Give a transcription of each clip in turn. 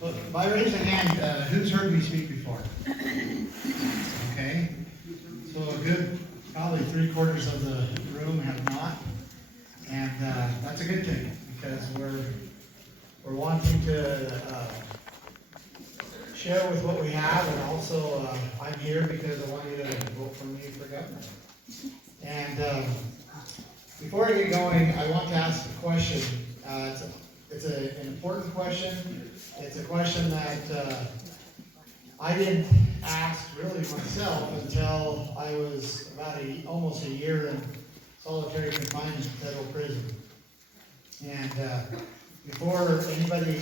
Well, by raising a hand, who's heard me speak before? Okay, so a good, probably 3/4 of the room have not, and that's a good thing because we're wanting to share with what we have, and also I'm here because I want you to vote for me for governor. And before I get going, I want to ask a question. It's an important question. It's a question that I didn't ask really myself until I was about almost a year in solitary confinement in federal prison. And before anybody,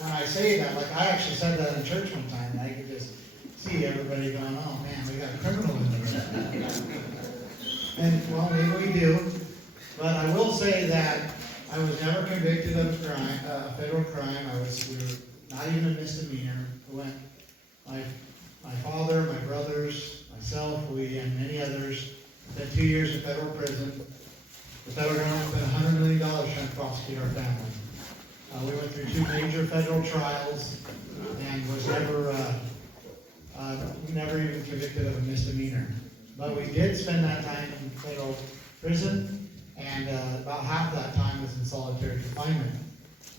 when I say that, like I actually said that in church one time, and I could just see everybody going, "Oh man, we got a criminal in there." And well, maybe we do, but I will say that I was never convicted of a crime, a federal crime. We were not even a misdemeanor. My father, my brothers, myself, and many others spent 2 years in federal prison. The federal government spent $100 million trying to prosecute our family. We went through 2 major federal trials and was never even convicted of a misdemeanor. But we did spend that time in federal prison, and about half that time was in solitary confinement.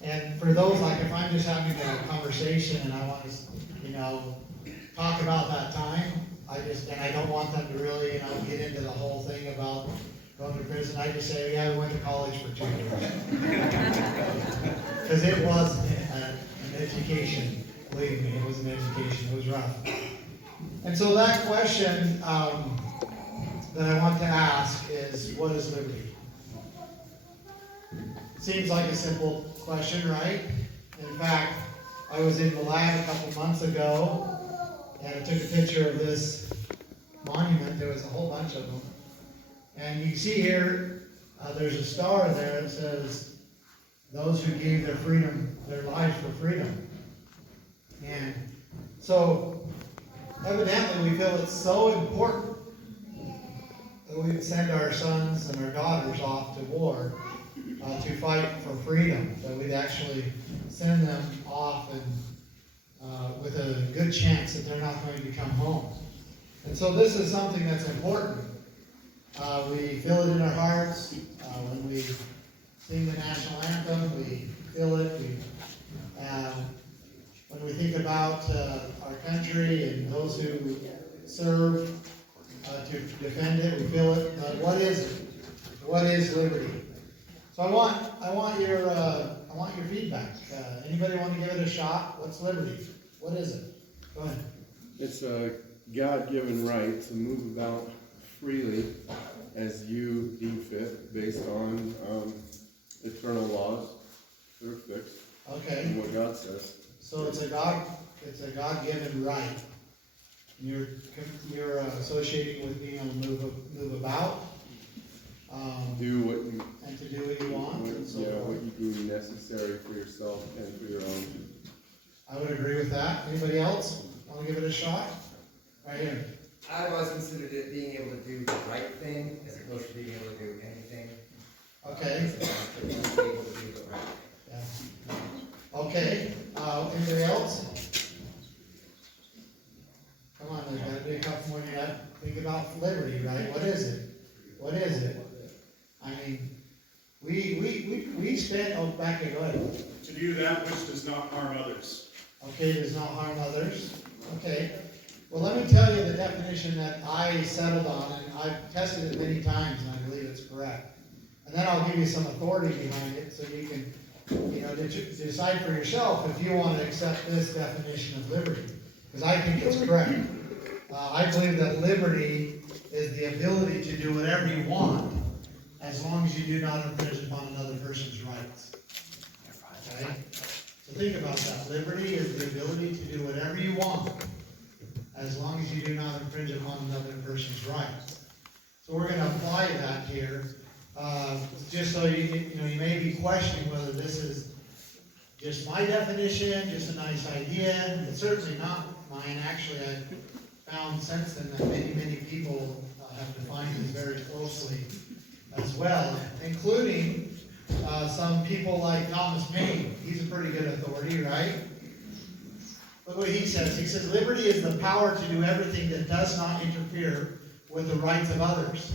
And for those, like if I'm just having a conversation and I want to, talk about that time, and I don't want them to really, get into the whole thing about going to prison. I just say, yeah, we went to college for 2 years. Because it was an education. Believe me, it was an education. It was rough. And so that question that I want to ask is, what is liberty? Seems like a simple question, right? In fact, I was in the lab a couple months ago, and I took a picture of this monument. There was a whole bunch of them. And you see here, there's a star there that says, those who gave their lives for freedom. And so, evidently we feel it's so important that we would send our sons and our daughters off to war to fight for freedom, that we'd actually send them off and with a good chance that they're not going to come home. And so this is something that's important. We feel it in our hearts. When we sing the national anthem, we feel it. When we think about our country and those who serve to defend it, we feel it. What is it? What is liberty? So I want your feedback. Anybody want to give it a shot? What's liberty? What is it? Go ahead. It's a God-given right to move about freely as you deem fit, based on eternal laws that are fixed. Okay. And what God says. So it's a God-given right. You're associating with being able to move about. Do what you and to do what you want. And so what you deem necessary for yourself and for your own. I would agree with that. Anybody else want to give it a shot? Right here. I've always considered it being able to do the right thing as opposed to being able to do anything. Okay. Being able to do the right thing. Yeah. Okay. Anybody else? Come on, there's got to be a couple more. You got to think about liberty, right? What is it? What is it? I mean, we spent. Oh, back here. Go ahead. To do that which does not harm others. Okay, does not harm others. Okay. Well, let me tell you the definition that I settled on, and I've tested it many times, and I believe it's correct. And then I'll give you some authority behind it, so you can, decide for yourself if you want to accept this definition of liberty, because I think it's correct. I believe that liberty is the ability to do whatever you want, as long as you do not infringe upon another person's rights. Okay? So think about that. Liberty is the ability to do whatever you want, as long as you do not infringe upon another person's rights. So we're going to apply that here, just so you may be questioning whether this is just my definition, just a nice idea. It's certainly not mine. Actually, I found since then that many people have defined this very closely as well, including some people like Thomas Paine. He's a pretty good authority, right? Look what he says. He says, liberty is the power to do everything that does not interfere with the rights of others.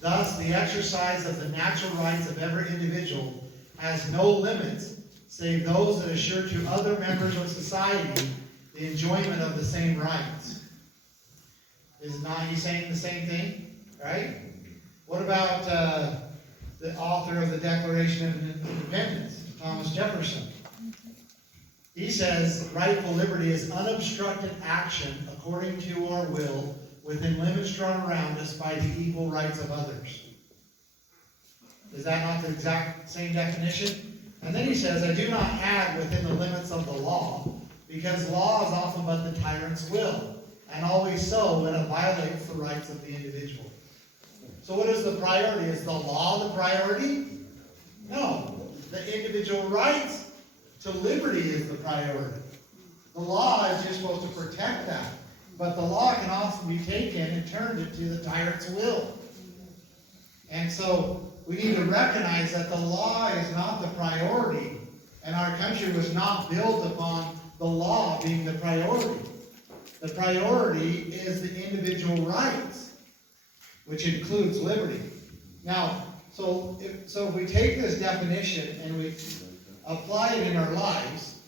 Thus, the exercise of the natural rights of every individual has no limits, save those that assure to other members of society the enjoyment of the same rights. Is not he saying the same thing? Right? What about the author of the Declaration of Independence, Thomas Jefferson? He says, rightful liberty is unobstructed action according to our will within limits drawn around us by the equal rights of others. Is that not the exact same definition? And then he says, I do not add within the limits of the law, because law is often but the tyrant's will, and always so when it violates the rights of the individual. So what is the priority? Is the law the priority? No. The individual rights to liberty is the priority. The law is just supposed to protect that. But the law can often be taken and turned into the tyrant's will. And so we need to recognize that the law is not the priority. And our country was not built upon the law being the priority. The priority is the individual rights, which includes liberty. Now, so if we take this definition and we apply it in our lives,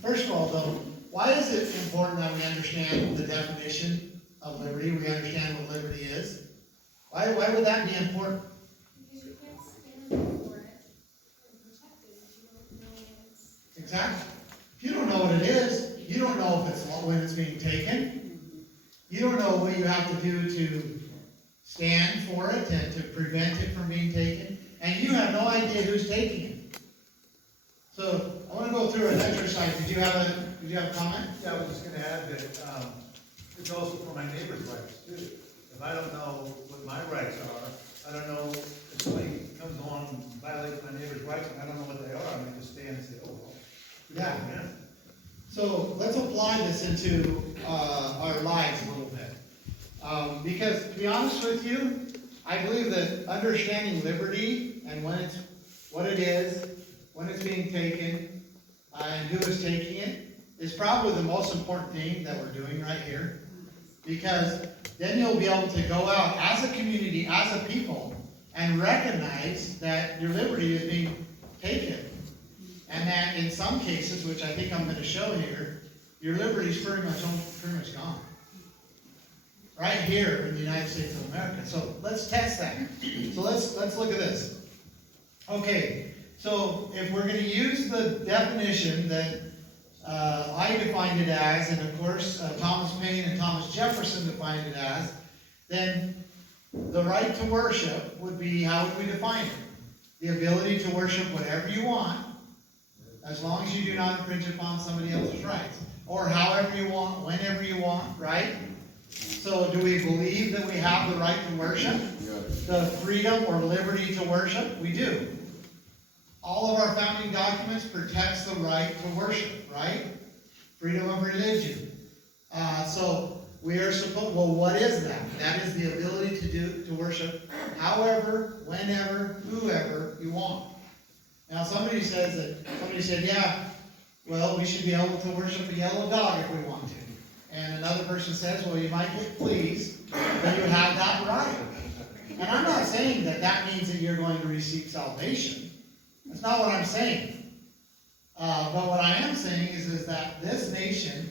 first of all, though, why is it important that we understand the definition of liberty? We understand what liberty is. Why would that be important? Because you can't stand for it and protect it if you don't know what it's. Exactly. If you don't know what it is, you don't know if it's when it's being taken. You don't know what you have to do to stand for it and to prevent it from being taken. And you have no idea who's taking it. So I want to go through an exercise. Did you have a comment? Yeah, I was just gonna add that, it's also for my neighbor's rights too. If I don't know what my rights are, I don't know if somebody comes along and violates my neighbor's rights and I don't know what they are, I'm gonna just stand and say, oh, well. Yeah. So let's apply this into our lives a little bit. Because to be honest with you, I believe that understanding liberty and what it is, when it's being taken, and who is taking it, is probably the most important thing that we're doing right here. Because then you'll be able to go out as a community, as a people, and recognize that your liberty is being taken. And that in some cases, which I think I'm going to show here, your liberty is pretty much gone. Right here in the United States of America. So let's test that. So let's look at this. Okay, so if we're going to use the definition that I defined it as, and of course Thomas Paine and Thomas Jefferson defined it as, then the right to worship would be, how would we define it? The ability to worship whatever you want, as long as you do not infringe upon somebody else's rights. Or however you want, whenever you want, right? So do we believe that we have the right to worship? Yes. The freedom or liberty to worship? We do. All of our founding documents protects the right to worship, right? Freedom of religion. So we are supposed, well, what is that? That is the ability to worship however, whenever, whoever you want. Now somebody said, yeah, well, we should be able to worship a yellow dog if we want to. And another person says, well, you might get fleas, but you have that right. And I'm not saying that that means that you're going to receive salvation. That's not what I'm saying. But what I am saying is that this nation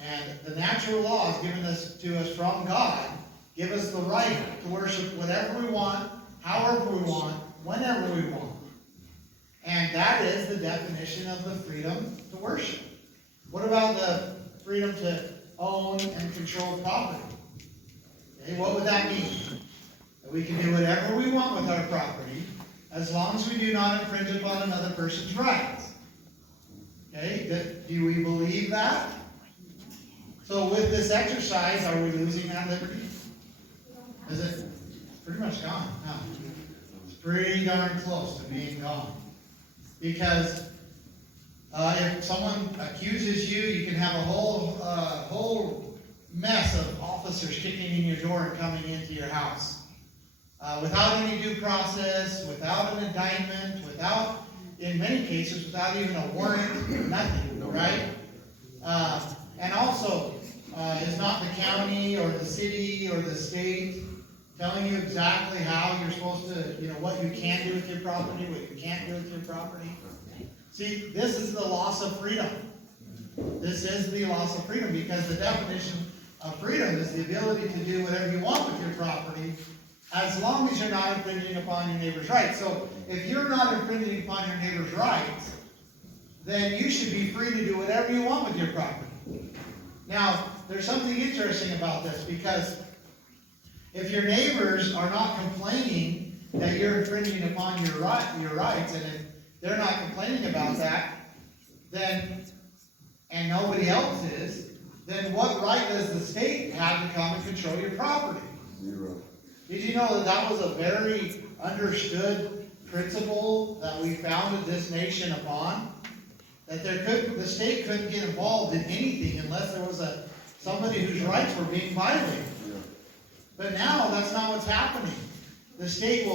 and the natural laws given to us from God give us the right to worship whatever we want, however we want, whenever we want. And that is the definition of the freedom to worship. What about the freedom to own and control property? Okay, what would that mean? That we can do whatever we want with our property, as long as we do not infringe upon another person's rights. Okay, do we believe that? So with this exercise, are we losing that liberty? Is it pretty much gone? No. It's pretty darn close to being gone. Because if someone accuses you, you can have a whole mess of officers kicking in your door and coming into your house. Without any due process, without an indictment, in many cases, without even a warrant, nothing, right? state telling you exactly how you're supposed to, what you can do with your property, what you can't do with your property. See, this is the loss of freedom. This is the loss of freedom, because the definition of freedom is the ability to do whatever you want with your property, as long as you're not infringing upon your neighbor's rights. So if you're not infringing upon your neighbor's rights, then you should be free to do whatever you want with your property. Now, there's something interesting about this, because if your neighbors are not complaining that you're infringing upon your rights, and if they're not complaining about that, then, and nobody else is, then what right does the state have to come and control your property? Zero. Did you know that that was a very understood principle that we founded this nation upon? That the state couldn't get involved in anything unless there was somebody whose rights were being violated. Yeah. But now that's not what's happening. The state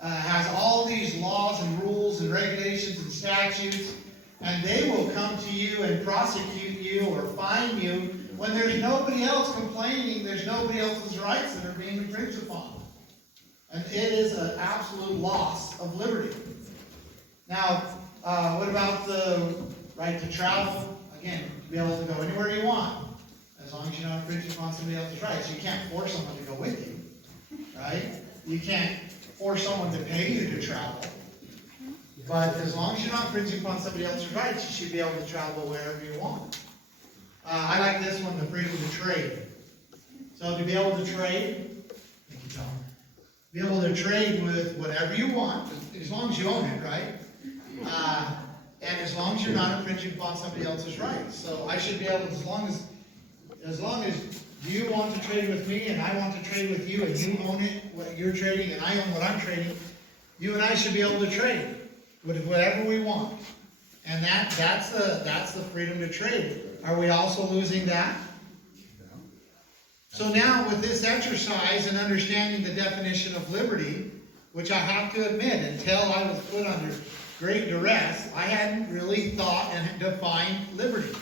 has all these laws and rules and regulations and statutes, and they will come to you and prosecute you or fine you when there's nobody else complaining, there's nobody else's rights that are being infringed upon. And it is an absolute loss of liberty. Now, what about the right to travel? Again, to be able to go anywhere you want, as long as you're not infringing upon somebody else's rights. You can't force someone to go with you, right? You can't force someone to pay you to travel. But as long as you're not infringing upon somebody else's rights, you should be able to travel wherever you want. I like this one, the freedom to trade. So to be able to trade, thank you, Tom. Be able to trade with whatever you want, as long as you own it, right? And as long as you're not infringing upon somebody else's rights. So I should be able, as long as you want to trade with me and I want to trade with you, and you own it, what you're trading, and I own what I'm trading, you and I should be able to trade with whatever we want. And that's the freedom to trade. Are we also losing that? So now with this exercise and understanding the definition of liberty, which I have to admit, until I was put under great duress, I hadn't really thought and defined liberty.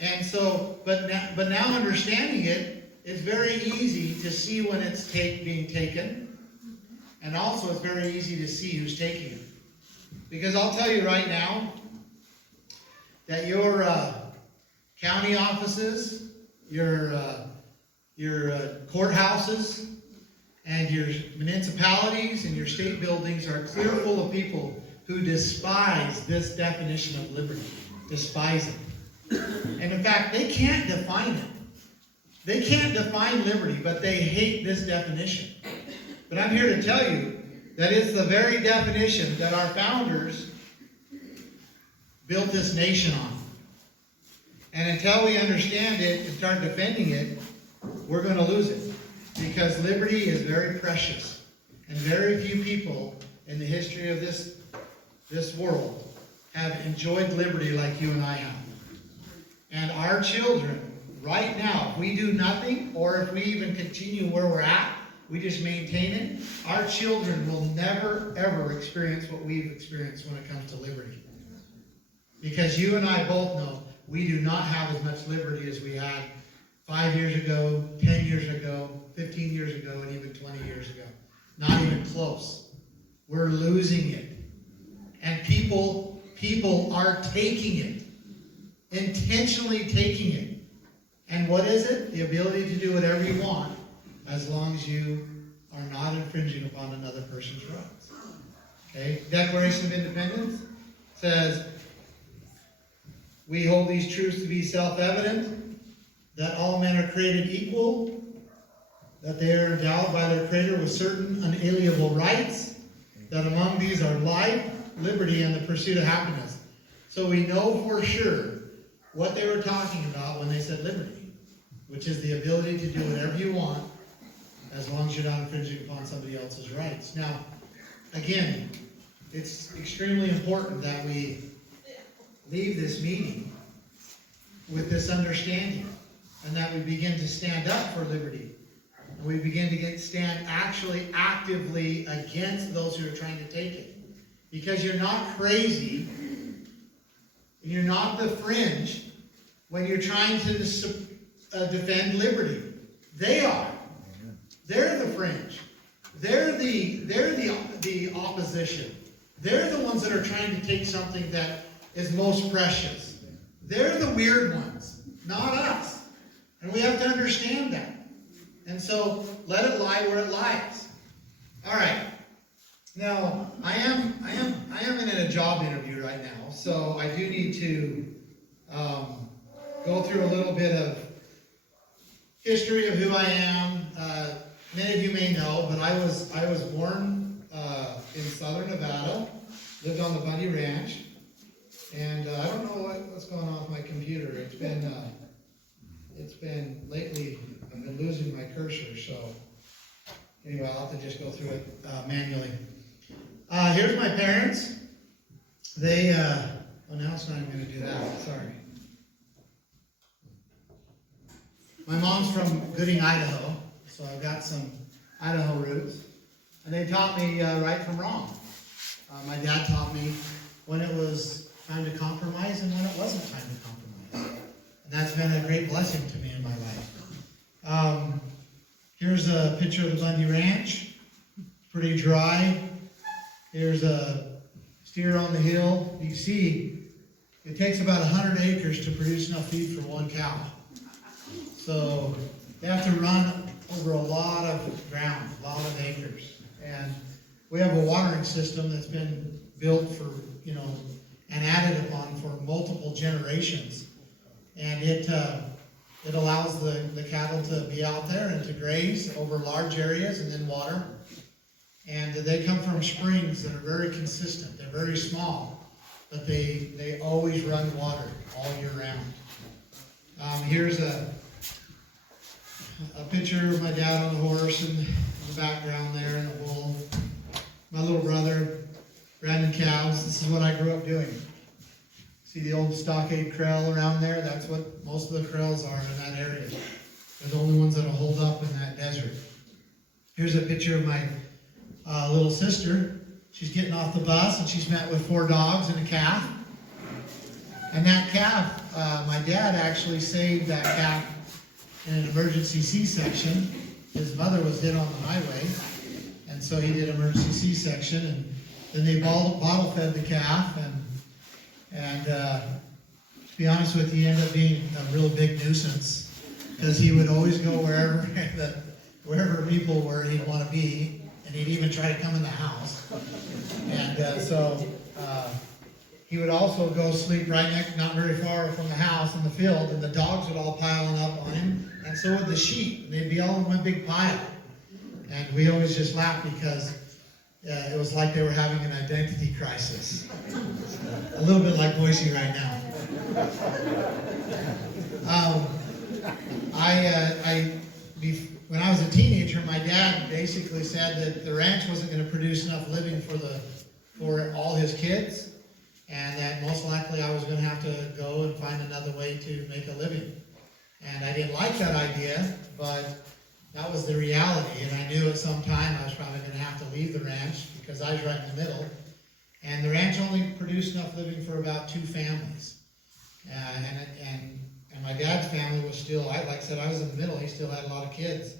And so, but now understanding it, it's very easy to see when it's being taken. And also it's very easy to see who's taking it. Because I'll tell you right now that your county offices, your courthouses, and your municipalities and your state buildings are clear full of people who despise this definition of liberty. Despise it. And in fact, they can't define it. They can't define liberty, but they hate this definition. But I'm here to tell you that it's the very definition that our founders built this nation on. And until we understand it and start defending it, we're going to lose it. Because liberty is very precious. And very few people in the history of this world have enjoyed liberty like you and I have. And our children, right now, if we do nothing, or if we even continue where we're at, we just maintain it, our children will never, ever experience what we've experienced when it comes to liberty. Because you and I both know we do not have as much liberty as we had 5 years ago, 10 years ago, 15 years ago, and even 20 years ago. Not even close. We're losing it. And people are taking it. Intentionally taking it. And what is it? The ability to do whatever you want, as long as you are not infringing upon another person's rights. Okay? Declaration of Independence says, we hold these truths to be self-evident, that all men are created equal, that they are endowed by their Creator with certain unalienable rights, that among these are life, liberty, and the pursuit of happiness. So we know for sure what they were talking about when they said liberty, which is the ability to do whatever you want, as long as you're not infringing upon somebody else's rights. Now, again, it's extremely important that we leave this meeting with this understanding, and that we begin to stand up for liberty. And we begin to stand actually actively against those who are trying to take it. Because you're not crazy, and you're not the fringe when you're trying to defend liberty. They are. They're the fringe. They're the opposition. They're the ones that are trying to take something that is most precious. They're the weird ones, not us. And we have to understand that. And so let it lie where it lies. All right. Now, I am in a job interview right now, so I do need to go through a little bit of history of who I am. Many of you may know, but I was born in southern Nevada, lived on the Bundy Ranch, and I don't know what's going on with my computer. It's been lately, I've been losing my cursor, so anyway, I'll have to just go through it manually. Here's my parents. They, now it's not even going to do that, sorry. My mom's from Gooding, Idaho, so I've got some Idaho roots. And they taught me right from wrong. My dad taught me when it was time to compromise and when it wasn't time to compromise. And that's been a great blessing to me in my life. Here's a picture of the Bundy Ranch. Pretty dry. Here's a steer on the hill. You see, it takes about 100 acres to produce enough feed for one cow. So they have to run over a lot of ground, a lot of acres. And we have a watering system that's been built for, and added upon for multiple generations. And it allows the cattle to be out there and to graze over large areas and then water. And they come from springs that are very consistent. They're very small, but they always run water all year round. Here's a picture of my dad on the horse and in the background there in the wool. My little brother, branding cows. This is what I grew up doing. See the old stockade corral around there? That's what most of the corrals are in that area. They're the only ones that'll hold up in that desert. Here's a picture of my little sister. She's getting off the bus and she's met with 4 dogs and a calf. And that calf, my dad actually saved that calf in an emergency C-section. His mother was hit on the highway, and so he did emergency C-section, and then they bottle fed the calf, and to be honest with you, he ended up being a real big nuisance, because he would always go wherever people were he'd want to be, and he'd even try to come in the house. And so he would also go sleep right next, not very far from the house in the field, and the dogs would all piling up on him, and so would the sheep, and they'd be all in one big pile. And we always just laughed because it was like they were having an identity crisis. A little bit like Boise right now. When I was a teenager, my dad basically said that the ranch wasn't going to produce enough living for all his kids, and that most likely I was going to have to go and find another way to make a living. And I didn't like that idea, but that was the reality, and I knew at some time I was probably going to have to leave the ranch because I was right in the middle. And the ranch only produced enough living for about 2 families. And my dad's family was still, like I said, I was in the middle. He still had a lot of kids.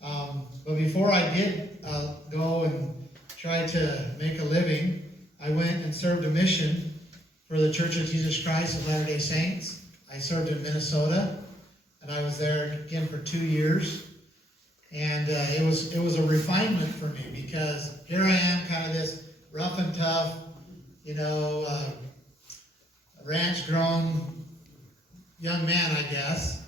But before I did go and try to make a living, I went and served a mission for the Church of Jesus Christ of Latter-day Saints. I served in Minnesota, and I was there again for 2 years. And it was a refinement for me, because here I am, kind of this rough and tough, ranch-grown young man, I guess.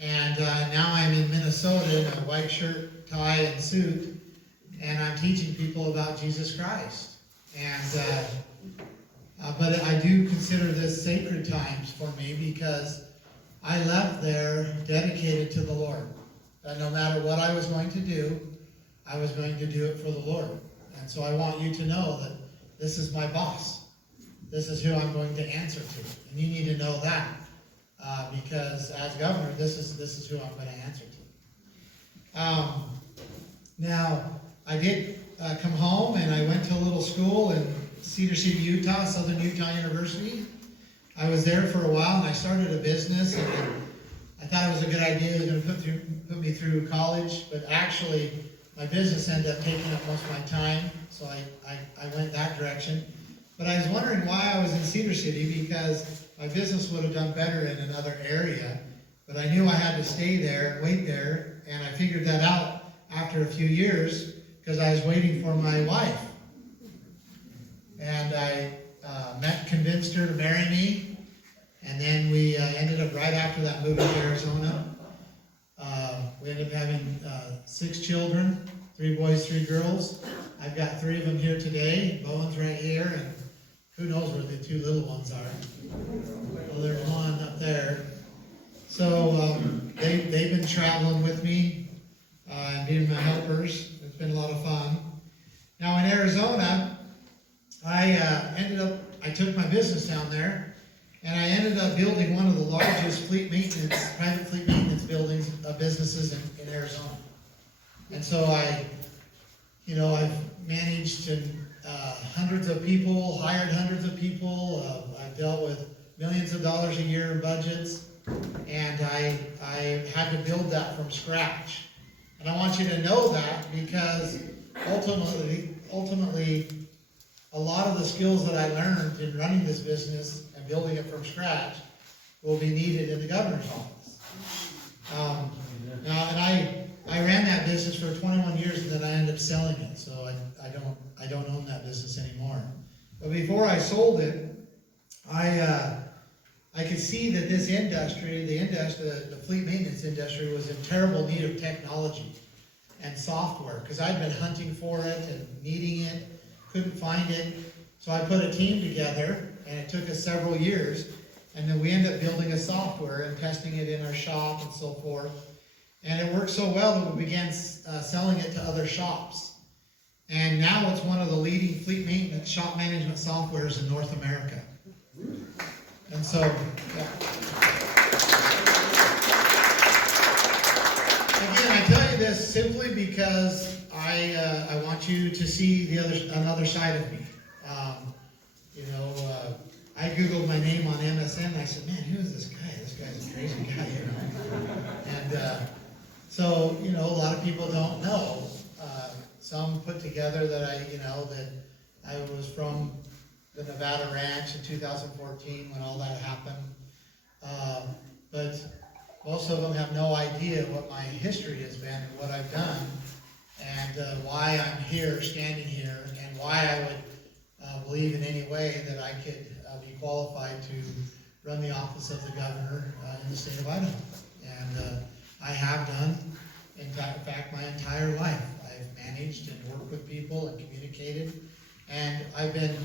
And now I'm in Minnesota in a white shirt, tie, and suit, and I'm teaching people about Jesus Christ. And but I do consider this sacred times for me, because I left there dedicated to the Lord. That no matter what I was going to do, I was going to do it for the Lord. And so I want you to know that this is my boss. This is who I'm going to answer to. And you need to know that. Because as governor, this is who I'm going to answer to. Now, I did come home, and I went to a little school in Cedar City, Utah, Southern Utah University. I was there for a while, and I started a business, and I I thought it was a good idea, they were gonna put me through college, but actually, my business ended up taking up most of my time, so I went that direction. But I was wondering why I was in Cedar City, because my business would have done better in another area, but I knew I had to stay there, wait there, and I figured that out after a few years, because I was waiting for my wife. And I convinced her to marry me, and then we ended up right after that moving to Arizona. We ended up having 6 children, 3 boys, 3 girls. I've got 3 of them here today. Bowen's right here, and who knows where the 2 little ones are. Well, there's one up there. So they've been traveling with me and being my helpers. It's been a lot of fun. Now in Arizona, I took my business down there, and I ended up building one of the largest private fleet maintenance businesses in Arizona. And so I've managed hundreds of people, hired hundreds of people. I've dealt with millions of dollars a year in budgets, and I had to build that from scratch. And I want you to know that, because ultimately, a lot of the skills that I learned in running this business and building it from scratch will be needed in the governor's office. I ran that business for 21 years, and then I ended up selling it, so I don't own that business anymore. But before I sold it, I could see that this industry, the fleet maintenance industry, was in terrible need of technology and software, because I'd been hunting for it and needing it, couldn't find it. So I put a team together, and it took us several years, and then we ended up building a software and testing it in our shop and so forth. And it worked so well that we began selling it to other shops. And now it's one of the leading fleet maintenance shop management softwares in North America. And so, yeah. Again, I tell you this simply because I want you to see another side of me. I Googled my name on MSN, and I said, man, who is this guy? This guy's a crazy guy, And so, a lot of people don't know. Some put together that I was from the Nevada ranch in 2014 when all that happened. But most of them have no idea what my history has been and what I've done, and why I'm here, standing here, and why I would believe in any way that I could be qualified to run the office of the governor in the state of Idaho. And I have done, in fact, my entire life. I've managed and worked with people and communicated, and I've been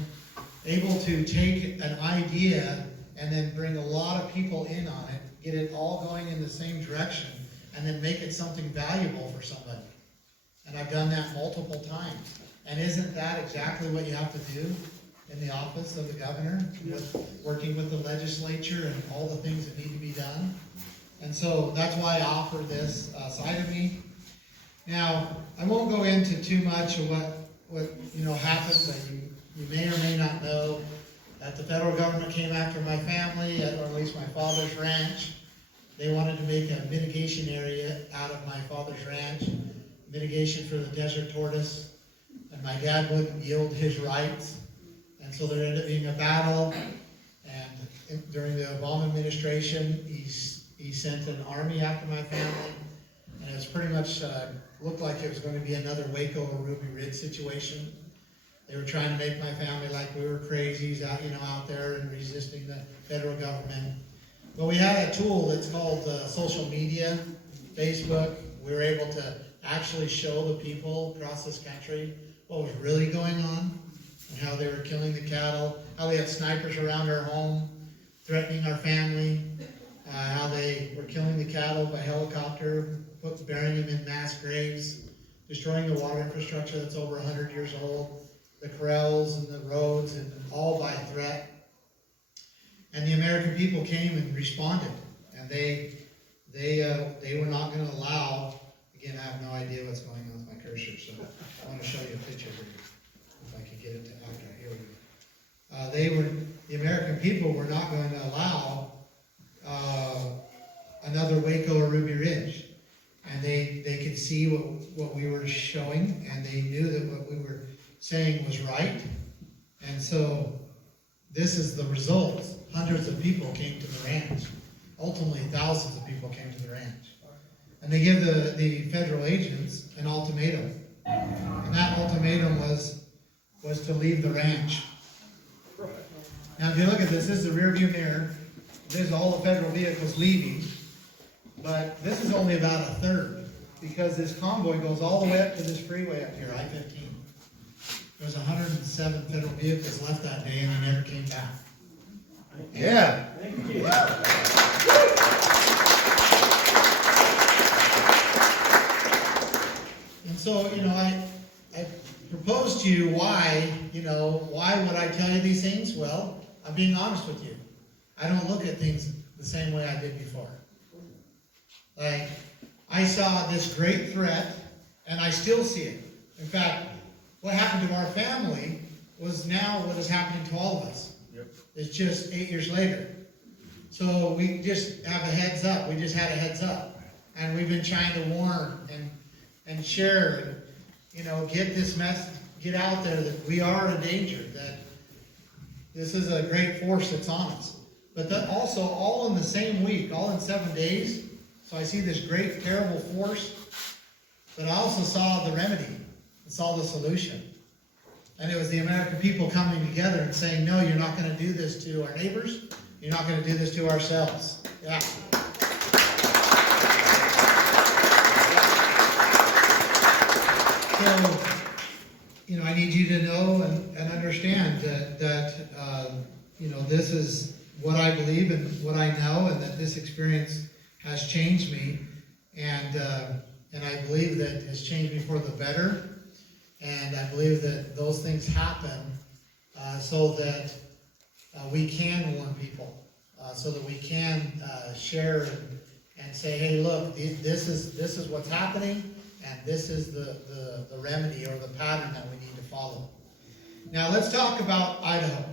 able to take an idea and then bring a lot of people in on it, get it all going in the same direction, and then make it something valuable for somebody. And I've done that multiple times. And isn't that exactly what you have to do in the office of the governor, working with the legislature and all the things that need to be done? And so that's why I offer this side of me. Now, I won't go into too much of what happened, but you may or may not know that the federal government came after my family, or at least my father's ranch. They wanted to make a mitigation area out of my father's ranch, mitigation for the desert tortoise, and my dad wouldn't yield his rights. And so there ended up being a battle, and during the Obama administration, he sent an army after my family, and it's pretty much looked like it was going to be another Waco or Ruby Ridge situation. They were trying to make my family like we were crazies out there and resisting the federal government. But we had a tool that's called social media, Facebook. We were able to actually show the people across this country what was really going on, and how they were killing the cattle, how they had snipers around our home, threatening our family, how they were killing the cattle by helicopter, burying them in mass graves, destroying the water infrastructure that's over 100 years old, the corrals and the roads, and all by threat. And the American people came and responded, and they were not going to allow. Again, I have no idea what's going on with my cursor, so I want to show you a picture here, if I can get it to after. Here we go. The American people were not going to allow another Waco see what we were showing, and they knew that what we were saying was right. And so this is the result. Hundreds of people came to the ranch. Ultimately, thousands of people came to the ranch. And they give the federal agents an ultimatum. And that ultimatum was to leave the ranch. Now, if you look at this is the rear view mirror. This is all the federal vehicles leaving. But this is only about a third, because this convoy goes all the way up to this freeway up here, I-15. There was 107 federal vehicles left that day, and they never came back. Yeah. And so, I propose to you why would I tell you these things? Well, I'm being honest with you. I don't look at things the same way I did before. Like, I saw this great threat, and I still see it. In fact, what happened to our family was now what is happening to all of us. Yep. It's just 8 years later. So we just have a heads up. We just had a heads up. And we've been trying to warn and share and, get this message, get out there that we are in danger, that this is a great force that's on us. But that also, all in the same week, all in 7 days, so I see this great, terrible force, but I also saw the remedy. I saw the solution. And it was the American people coming together and saying, no, you're not going to do this to our neighbors. You're not going to do this to ourselves. Yeah. So, I need you to know and understand that this is what I believe and what I know, and that this experience has changed me, and I believe that it has changed me for the better, and I believe that those things happen so that we can warn people, so that we can share and say, hey, look, this is what's happening, and this is the remedy or the pattern that we need to follow. Now let's talk about Idaho.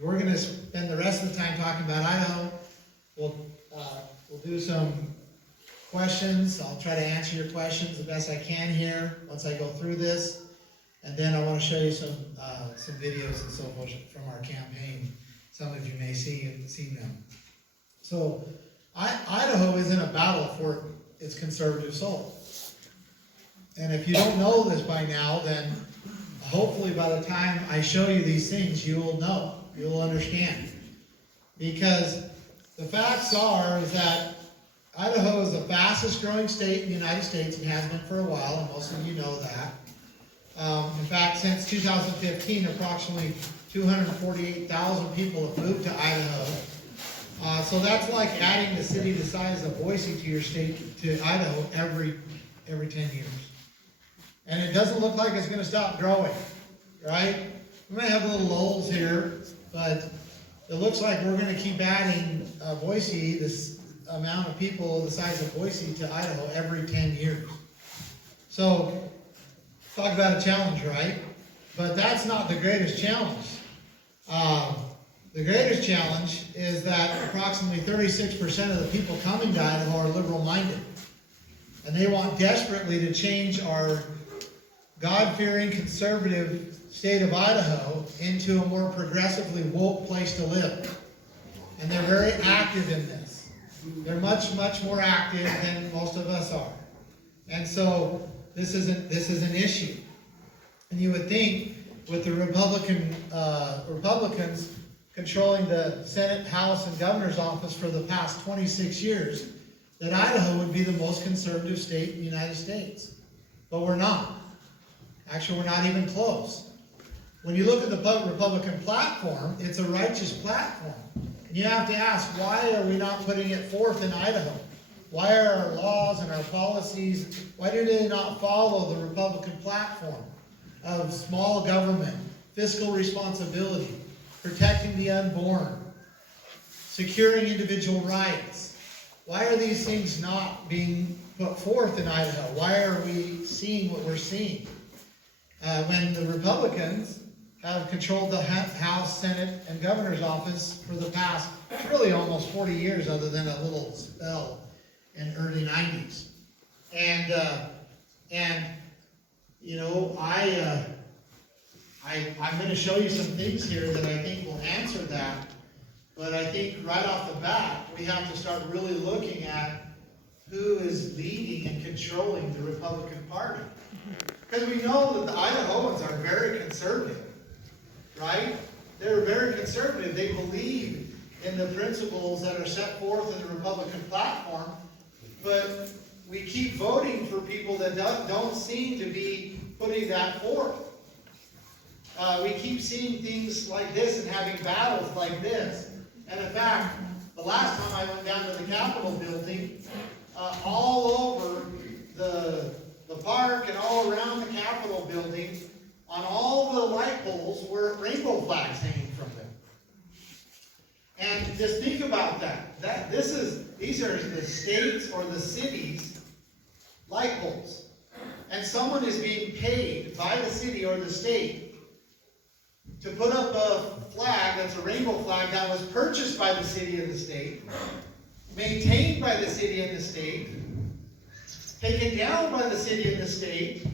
We're going to spend the rest of the time talking about Idaho. We'll do some questions. I'll try to answer your questions the best I can here once I go through this. And then I want to show you some videos and so forth from our campaign. Some of you may seen them. So Idaho is in a battle for its conservative soul. And if you don't know this by now, then hopefully by the time I show you these things, you will know. You'll understand. Because the facts are is that Idaho is the fastest growing state in the United States and has been for a while, and most of you know that. In fact, since 2015, approximately 248,000 people have moved to Idaho. So that's like adding the city the size of Boise to your state, to Idaho, every 10 years. And it doesn't look like it's going to stop growing, right? We may have little lulls here, but it looks like we're going to keep adding Boise, this amount of people the size of Boise, to Idaho every 10 years. So, talk about a challenge, right? But that's not the greatest challenge. The greatest challenge is that approximately 36% of the people coming to Idaho are liberal-minded. And they want desperately to change our God-fearing, conservative state of Idaho into a more progressively woke place to live. And they're very active in this. They're much, much more active than most of us are. And so this is an issue. And you would think with the Republicans controlling the Senate, House, and Governor's office for the past 26 years, that Idaho would be the most conservative state in the United States. But we're not. Actually, we're not even close. When you look at the Republican platform, it's a righteous platform. And you have to ask, why are we not putting it forth in Idaho? Why are our laws and our policies, why do they not follow the Republican platform of small government, fiscal responsibility, protecting the unborn, securing individual rights? Why are these things not being put forth in Idaho? Why are we seeing what we're seeing? When the Republicans have controlled the House, Senate, and Governor's office for the past, really almost 40 years, other than a little spell in early 90s. And And, you know, I'm gonna show you some things here that I think will answer that. But I think right off the bat, we have to start really looking at who is leading and controlling the Republican Party. Because we know that the Idahoans are very conservative, right? They're very conservative. They believe in the principles that are set forth in the Republican platform, but we keep voting for people that don't seem to be putting that forth. We keep seeing things like this and having battles like this. And in fact, the last time I went down to the Capitol building, all over the park and all around the Capitol building, on all the light poles were rainbow flags hanging from them. And just think about that. These are the states or the cities' light poles. And someone is being paid by the city or the state to put up a flag that's a rainbow flag that was purchased by the city and the state, maintained by the city and the state, taken down by the city and the state,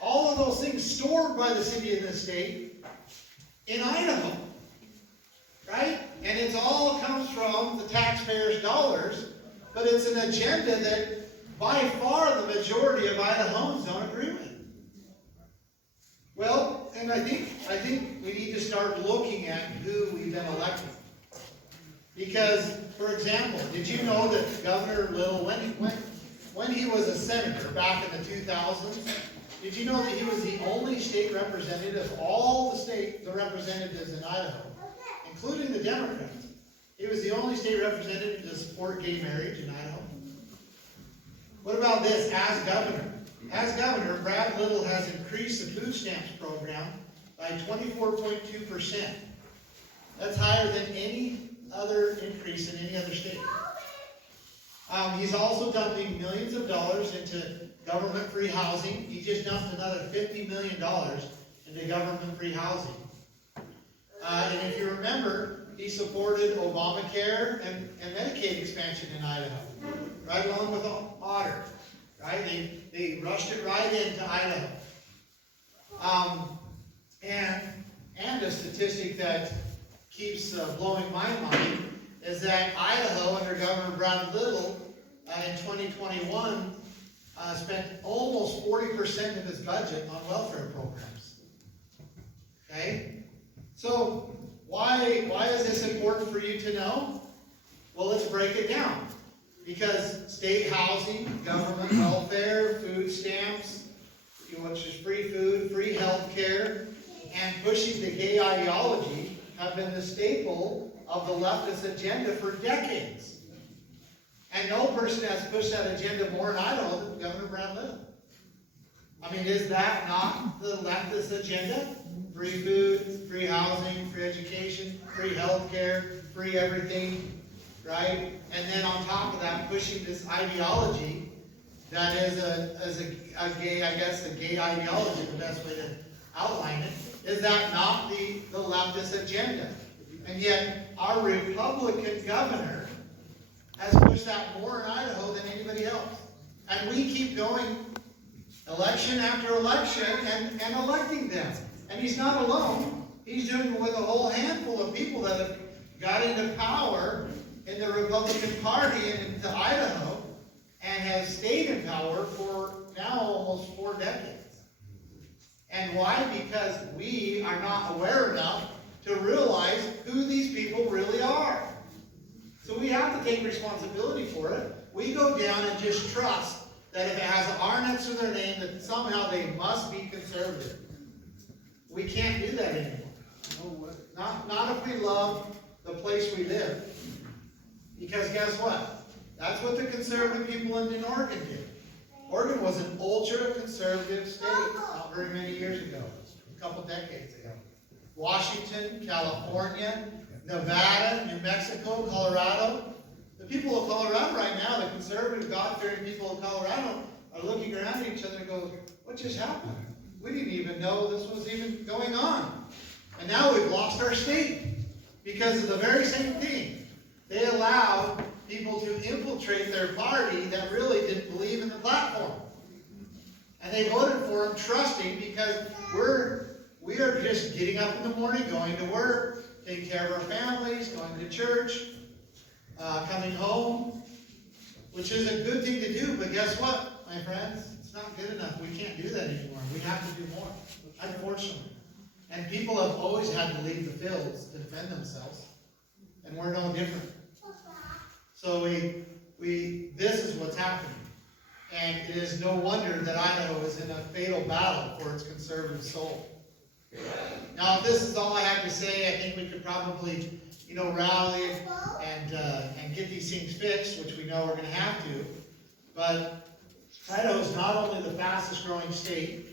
all of those things stored by the city and the state in Idaho, right? And it all comes from the taxpayers' dollars, but it's an agenda that by far the majority of Idahoans don't agree with. Well, and I think we need to start looking at who we've been electing. Because, for example, did you know that Governor Little, when he was a senator back in the 2000s, did you know that he was the only state representative of all the representatives in Idaho, including the Democrats? He was the only state representative to support gay marriage in Idaho. What about this, as governor? As governor, Brad Little has increased the food stamps program by 24.2%. That's higher than any other increase in any other state. He's also dumping millions of dollars into government-free housing. He just dumped another $50 million into government-free housing. And if you remember, he supported Obamacare and Medicaid expansion in Idaho, right along with Otter. Right? They rushed it right into Idaho. And a statistic that keeps blowing my mind is that Idaho, under Governor Brad Little, in 2021, spent almost 40% of his budget on welfare programs. Okay? So, why is this important for you to know? Well, let's break it down. Because state housing, government welfare, food stamps, which is free food, free health care, and pushing the gay ideology have been the staple of the leftist agenda for decades. And no person has pushed that agenda more in Idaho than Governor Brad Little. I mean, is that not the leftist agenda? Free food, free housing, free education, free health care, free everything, right? And then on top of that, pushing this ideology that is a gay, I guess the gay ideology, the best way to outline it, is that not the leftist agenda? And yet, our Republican governor has pushed that more in Idaho than anybody else. And we keep going election after election and electing them. And he's not alone. He's doing it with a whole handful of people that have got into power in the Republican Party and into Idaho and has stayed in power for now almost 4 decades. And why? Because we are not aware enough to realize who these people really are. So we have to take responsibility for it. We go down and just trust that if it has an R next to their name, that somehow they must be conservative. We can't do that anymore. No way. Not if we love the place we live. Because guess what? That's what the conservative people in Oregon did. Oregon was an ultra-conservative state not very many years ago, a couple decades ago. Washington, California, Nevada, New Mexico, Colorado. The people of Colorado right now, the conservative, God-fearing people of Colorado, are looking around at each other and go, what just happened? We didn't even know this was even going on. And now we've lost our state because of the very same thing. They allowed people to infiltrate their party that really didn't believe in the platform. And they voted for him trusting, because we are just getting up in the morning, going to work, taking care of our families, going to church, coming home, which is a good thing to do, but guess what, my friends? It's not good enough. We can't do that anymore. We have to do more, unfortunately. And people have always had to leave the fields to defend themselves, and we're no different. So this is what's happening. And it is no wonder that Idaho is in a fatal battle for its conservative soul. Now, if this is all I have to say, I think we could probably, rally and get these things fixed, which we know we're going to have to. But Idaho is not only the fastest growing state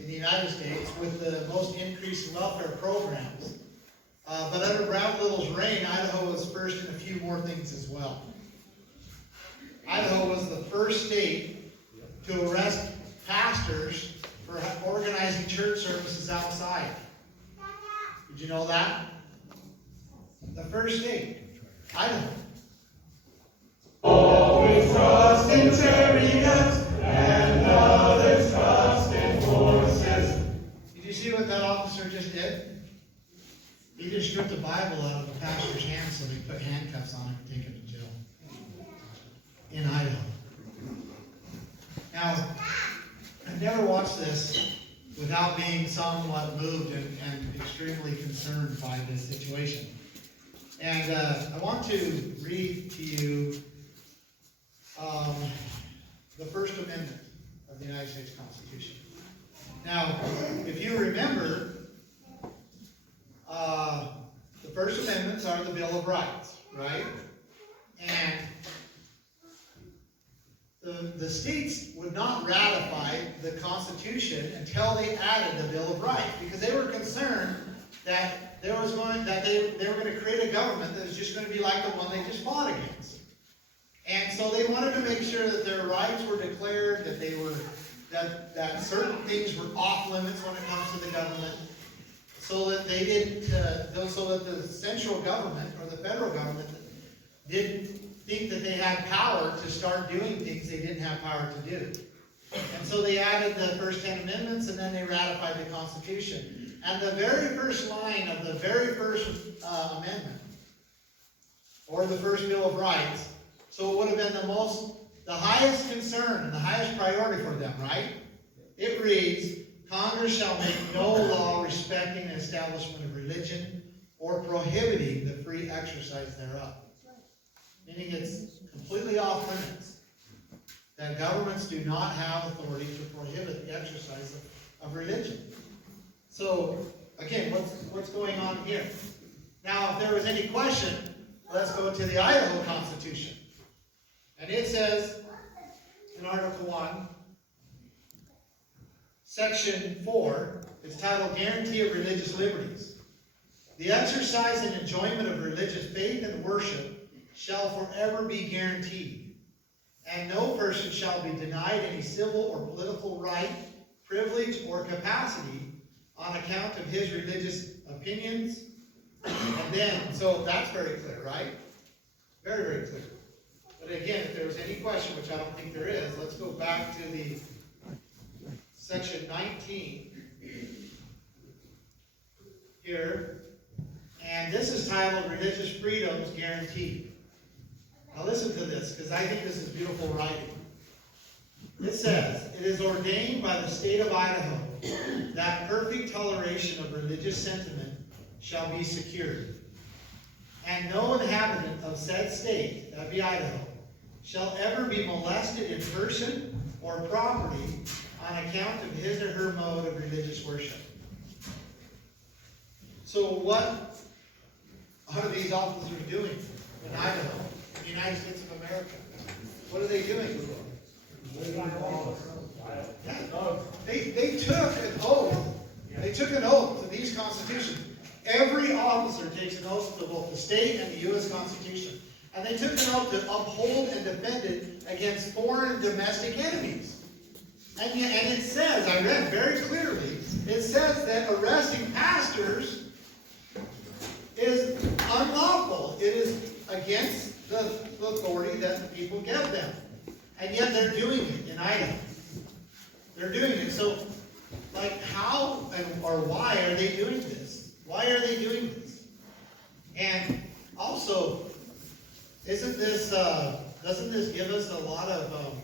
in the United States with the most increase in welfare programs, but under Brown Little's reign, Idaho was first in a few more things as well. Idaho was the first state to arrest pastors for organizing church services outside. Did you know that? The first state, Idaho. Always trust in chariots and others trust in horses. Did you see what that officer just did? He just stripped the Bible out of the pastor's hands so they put handcuffs on him and take him to jail. In Idaho. Now, I've never watched this without being somewhat moved and extremely concerned by this situation. And I want to read to you the First Amendment of the United States Constitution. Now, if you remember, the First Amendments are the Bill of Rights, right? And the states would not ratify the Constitution until they added the Bill of Rights, because they were concerned that they were going to create a government that was just going to be like the one they just fought against. And so they wanted to make sure that their rights were declared, that certain things were off limits when it comes to the government, so that they didn't, so that the central government or the federal government didn't think that they had power to start doing things they didn't have power to do. And so they added the first 10 amendments, and then they ratified the Constitution. And the very first line of the very first amendment, or the first Bill of Rights, so it would have been the highest concern and the highest priority for them, right? It reads, Congress shall make no law respecting the establishment of religion or prohibiting the free exercise thereof. Meaning it's completely off limits. That governments do not have authority to prohibit the exercise of religion. So, again, what's going on here? Now, if there was any question, let's go to the Idaho Constitution. And it says, in Article 1, Section 4, it's titled Guarantee of Religious Liberties. The exercise and enjoyment of religious faith and worship shall forever be guaranteed, and no person shall be denied any civil or political right, privilege, or capacity on account of his religious opinions. And then, so that's very clear, right? Very, very clear. But again, if there was any question, which I don't think there is, let's go back to the section 19 here. And this is titled Religious Freedoms Guaranteed. Now listen to this, because I think this is beautiful writing. It says, it is ordained by the state of Idaho that perfect toleration of religious sentiment shall be secured. And no inhabitant of said state, that be Idaho, shall ever be molested in person or property on account of his or her mode of religious worship. So what are these officers doing in Idaho, in the United States of America? What are they doing? They took an oath. They took an oath to these constitutions. Every officer takes an oath to both the state and the U.S. Constitution. And they took an oath to uphold and defend it against foreign and domestic enemies. And it says, I read very clearly, it says that arresting pastors is unlawful. It is against the authority that the people give them. And yet they're doing it in Idaho. They're doing it, so, like, how or why are they doing this? Why are they doing this? And also, doesn't this give us a lot of,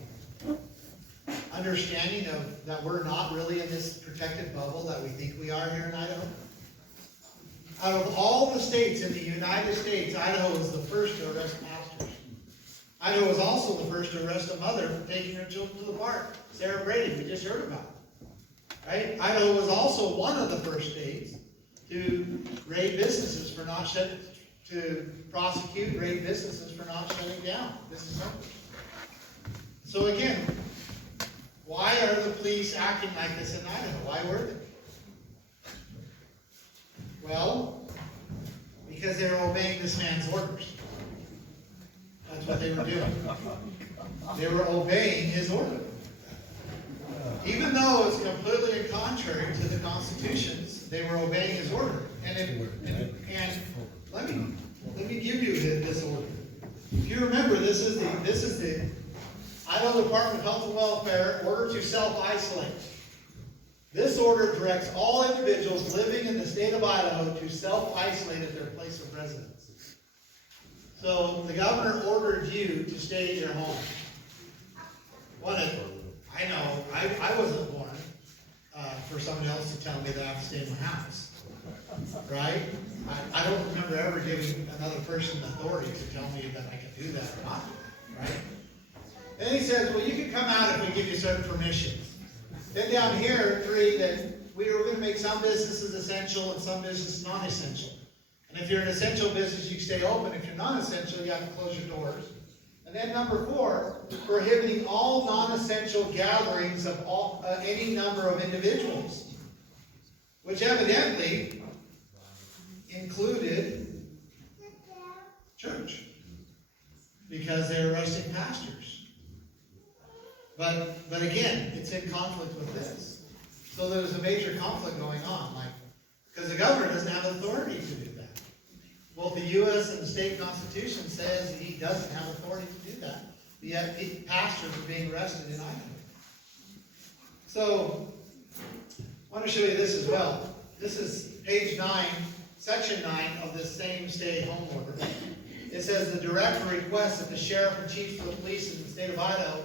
understanding of, that we're not really in this protected bubble that we think we are here in Idaho? Out of all the states in the United States, Idaho was the first to arrest pastors. Idaho was also the first to arrest a mother for taking her children to the park. Sarah Brady, we just heard about it. Right? Idaho was also one of the first states to raid businesses for not shutting, to prosecute and raid businesses for not shutting down. This is something. So again, why are the police acting like this in Idaho? Why were they? Well, because they were obeying this man's orders. That's what they were doing. They were obeying his order. Even though it's completely contrary to the constitutions, they were obeying his order. And let me give you this order. If you remember, this is the Idaho Department of Health and Welfare order to self-isolate. This order directs all individuals living in the state of Idaho to self-isolate at their place of residence. So the governor ordered you to stay at your home. I know, I wasn't born for someone else to tell me that I have to stay in my house. Right? I don't remember ever giving another person authority to tell me that I can do that or not. Right? Then he says, well, you can come out if we give you certain permissions. Then down here, 3, that we were going to make some businesses essential and some businesses non-essential. And if you're an essential business, you can stay open. If you're non-essential, you have to close your doors. And then number 4, prohibiting all non-essential gatherings of any number of individuals, which evidently included church, because they're arresting pastors. But again, it's in conflict with this. So there's a major conflict going on, because the governor doesn't have authority to do that. Both the U.S. and the state constitution says that he doesn't have authority to do that. Yet pastors are being arrested in Idaho. So I want to show you this as well. This is page 9, section 9 of this same stay-at-home order. It says the director requests that the sheriff and chiefs of the police in the state of Idaho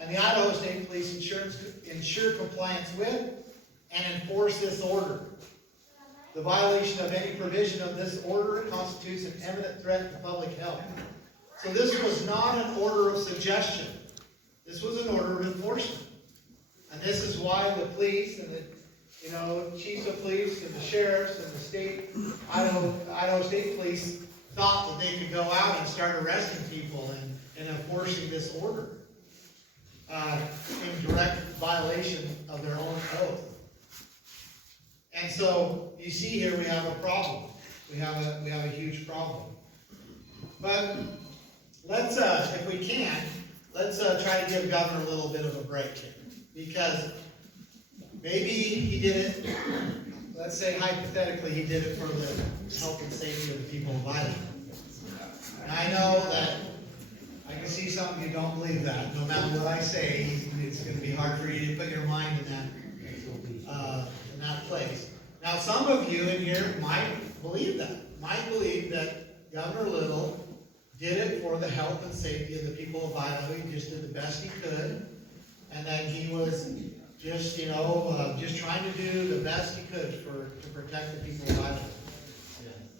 and the Idaho State Police ensure compliance with and enforce this order. The violation of any provision of this order constitutes an imminent threat to public health. So this was not an order of suggestion. This was an order of enforcement. And this is why the police and the chiefs of police and the sheriffs and the state Idaho State Police thought that they could go out and start arresting people and enforcing this order in direct violation of their own oath. And so you see here we have a problem. We have a huge problem. But let's, if we can, let's try to give Governor a little bit of a break here, because maybe he did it. Let's say hypothetically he did it for the health and safety of the people of Idaho. And I know that I can see some of you don't believe that. No matter what I say, it's going to be hard for you to put your mind in that place. Now, some of you in here might believe that Governor Little did it for the health and safety of the people of Idaho. He just did the best he could, and that he was just, just trying to do the best he could to protect the people of Idaho.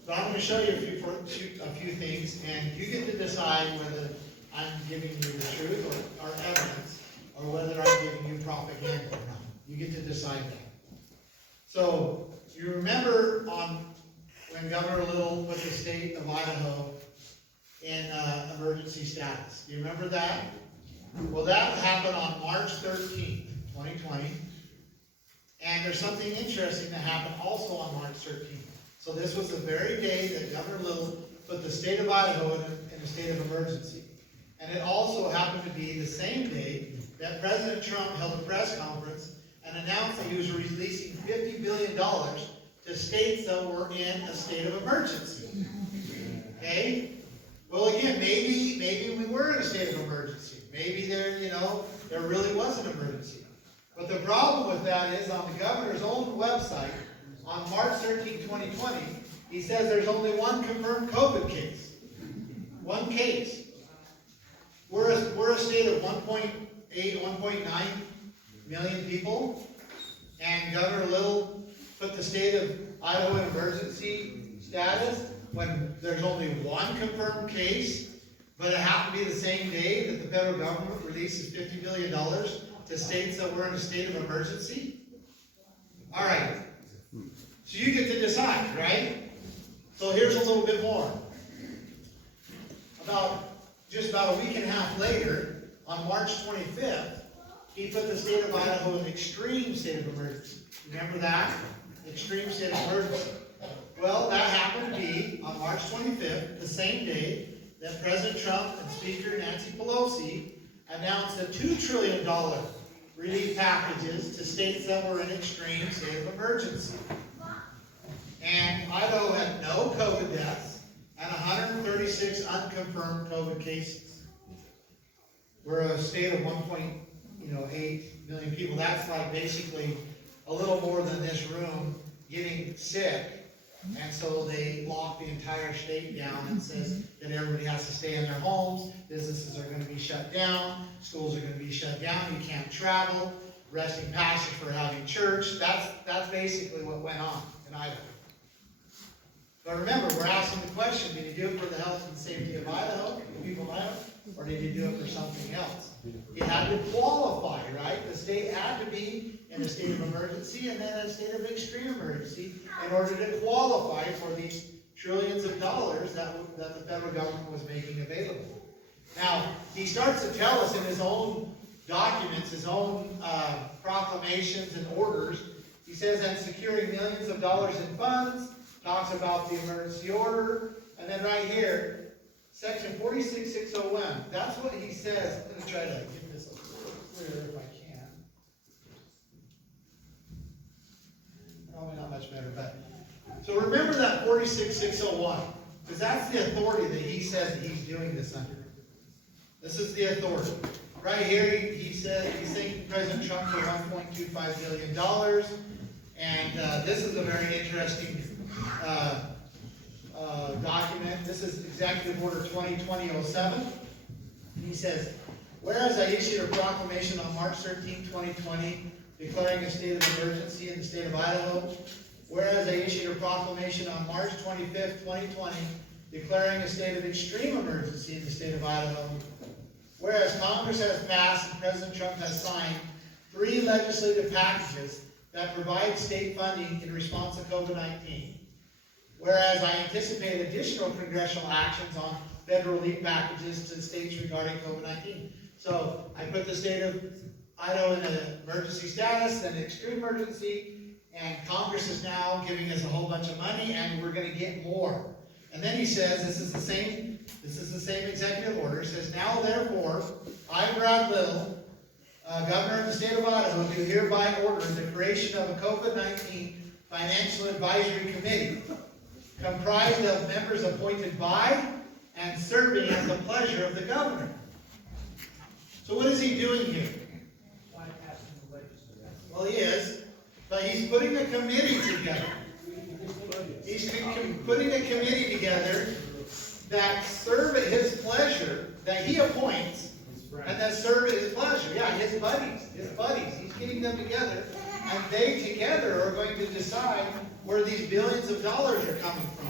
But I'm going to show you a few things, and you get to decide whether I'm giving you the truth or evidence, or whether I'm giving you propaganda or not. You get to decide that. So, you remember when Governor Little put the state of Idaho in emergency status. Do you remember that? Well, that happened on March 13th, 2020. And there's something interesting that happened also on March 13th. So this was the very day that Governor Little put the state of Idaho in a state of emergency. And it also happened to be the same day that President Trump held a press conference and announced that he was releasing $50 billion to states that were in a state of emergency. Okay? Well, again, maybe we were in a state of emergency. Maybe there really was an emergency. But the problem with that is on the governor's own website, on March 13, 2020, he says there's only one confirmed COVID case. One case. We're a state of 1.8, 1.9 million people, and Governor Little put the state of Idaho in emergency status when there's only one confirmed case, but it happened to be the same day that the federal government releases $50 billion to states that were in a state of emergency. All right, so you get to decide, right? So here's a little bit more. Just about a week and a half later, on March 25th, he put the state of Idaho in extreme state of emergency. Remember that? Extreme state of emergency. Well, that happened to be on March 25th, the same day that President Trump and Speaker Nancy Pelosi announced a $2 trillion relief packages to states that were in extreme state of emergency. And Idaho had no COVID deaths and 136 unconfirmed COVID cases. We're a state of 1.8 million people. That's like basically a little more than this room getting sick. And so they lock the entire state down and says that everybody has to stay in their homes, businesses are going to be shut down, schools are going to be shut down, you can't travel, resting passage for having church. That's basically what went on in Idaho. But remember, we're asking the question, did you do it for the health and safety of Idaho, the people of Idaho, or did you do it for something else? You had to qualify, right? The state had to be in a state of emergency and then a state of extreme emergency in order to qualify for these trillions of dollars that the federal government was making available. Now, he starts to tell us in his own documents, his own proclamations and orders, he says, and securing millions of dollars in funds, talks about the emergency order, and then right here, section 46601, that's what he says. I'm going to try to get this a little clearer if I can. Probably not much better, but. So remember that 46601, because that's the authority that he says that he's doing this under. This is the authority. Right here, he said he's thanking President Trump for $1.25 billion, and this is a very interesting document. This is Executive Order 2020-07. He says, whereas I issued a proclamation on March 13, 2020, declaring a state of emergency in the state of Idaho, whereas I issued a proclamation on March 25, 2020, declaring a state of extreme emergency in the state of Idaho, whereas Congress has passed and President Trump has signed 3 legislative packages that provide state funding in response to COVID-19. Whereas I anticipate additional congressional actions on federal relief packages to states regarding COVID-19. So I put the state of Idaho in an emergency status, then an extreme emergency, and Congress is now giving us a whole bunch of money, and we're going to get more. And then he says, this is the same executive order. It says, now therefore, I, Brad Little, Governor of the state of Idaho, do hereby order the creation of a COVID-19 Financial Advisory Committee, comprised of members appointed by and serving at the pleasure of the governor. So what is he doing here? Well, he is, but he's putting a committee together. He's putting a committee together that serve at his pleasure, that he appoints, and that serve at his pleasure. Yeah, his buddies. He's getting them together, and they together are going to decide where these billions of dollars are coming from.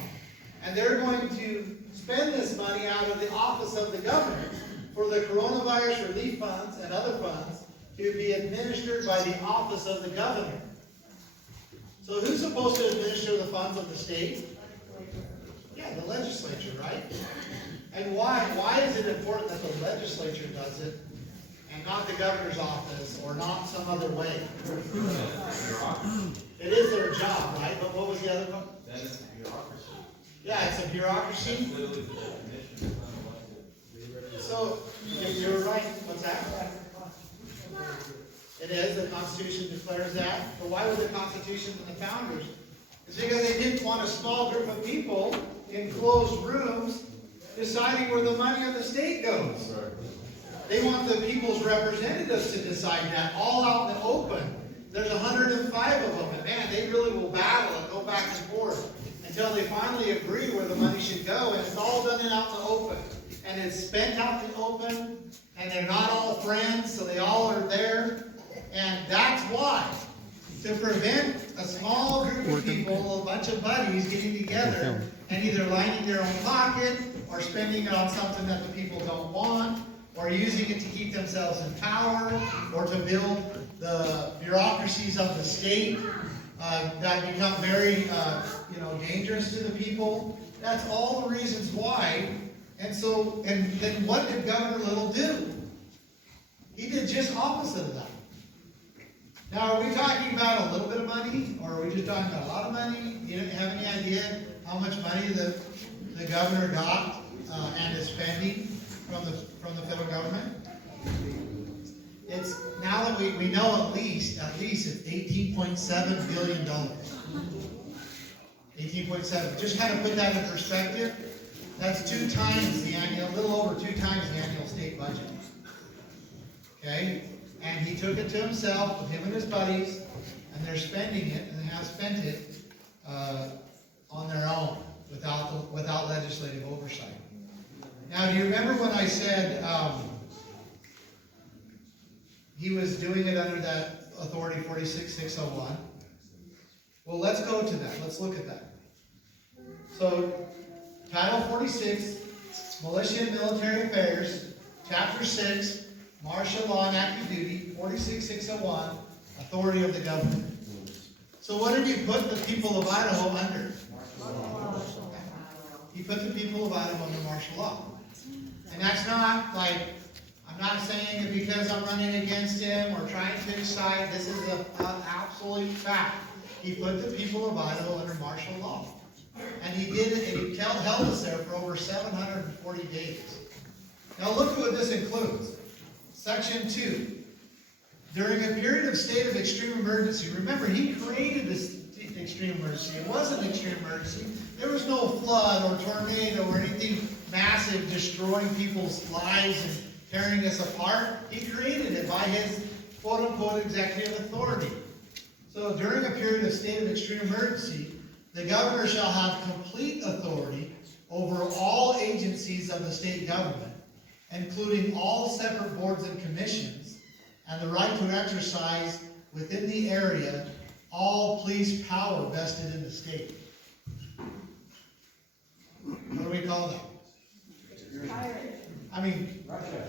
And they're going to spend this money out of the office of the governor for the coronavirus relief funds and other funds to be administered by the office of the governor. So who's supposed to administer the funds of the state? Yeah, the legislature, right? And why is it important that the legislature does it and not the governor's office or not some other way? It is their job, right? But what was the other one? That is bureaucracy. Yeah, it's a bureaucracy. It's literally the definition of unelected. So, you're right. What's that? It is. The Constitution declares that. But why would the Constitution and the founders? It's because they didn't want a small group of people in closed rooms deciding where the money of the state goes. They want the people's representatives to decide that, all out in the open. There's 105 of them, and man, they really will battle and go back and forth until they finally agree where the money should go, and it's all done out in the open. And it's spent out in the open, and they're not all friends, so they all are there. And that's why, to prevent a small group of people, a bunch of buddies getting together and either lining their own pocket or spending it on something that the people don't want, or using it to keep themselves in power, or to build the bureaucracies of the state that become very, dangerous to the people. That's all the reasons why. And then what did Governor Little do? He did just opposite of that. Now, are we talking about a little bit of money, or are we just talking about a lot of money? You don't have any idea how much money the governor got and is spending from the federal government? It's, now that we know at least it's $18.7 billion. 18.7. Just kind of put that in perspective. That's 2 times the annual, a little over 2 times the annual state budget. Okay? And he took it to himself, with him and his buddies, and they're spending it, and they have spent it on their own, without legislative oversight. Now, do you remember when I said he was doing it under that Authority 46601? Well, let's go to that. Let's look at that. So, Title 46, Militia and Military Affairs, Chapter 6, Martial Law and Active Duty, 46601, Authority of the Government. So what did he put the people of Idaho under? He put the people of Idaho under martial law. And that's not like, I'm not saying it because I'm running against him or trying to decide. This is an absolute fact. He put the people of Idaho under martial law. And he did it, and he held us there for over 740 days. Now look at what this includes. Section 2. During a period of state of extreme emergency, remember, he created this extreme emergency. It wasn't an extreme emergency. There was no flood or tornado or anything massive destroying people's lives and tearing us apart. He created it by his quote-unquote executive authority. So during a period of state of extreme emergency, the governor shall have complete authority over all agencies of the state government, including all separate boards and commissions, and the right to exercise within the area all police power vested in the state. What do we call that? I mean,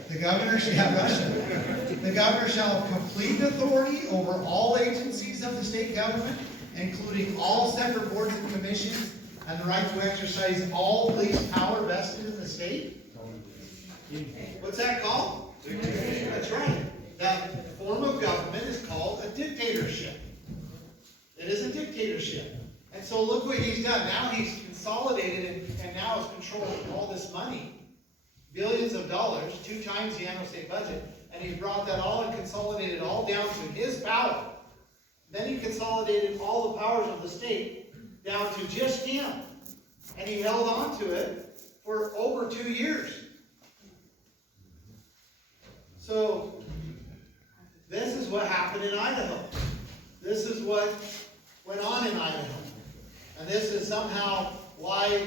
the governor shall have Russia. The governor shall have complete authority over all agencies of the state government, including all separate boards and commissions, and the right to exercise all police power vested in the state. What's that called? Dictatorship. That's right. That form of government is called a dictatorship. It is a dictatorship. And so look what he's done. Now he's consolidated and now is controlling all this money. Billions of dollars, 2 times the annual state budget. And he brought that all and consolidated all down to his power. Then he consolidated all the powers of the state down to just him. And he held on to it for over 2 years. So, this is what happened in Idaho. This is what went on in Idaho. And this is somehow why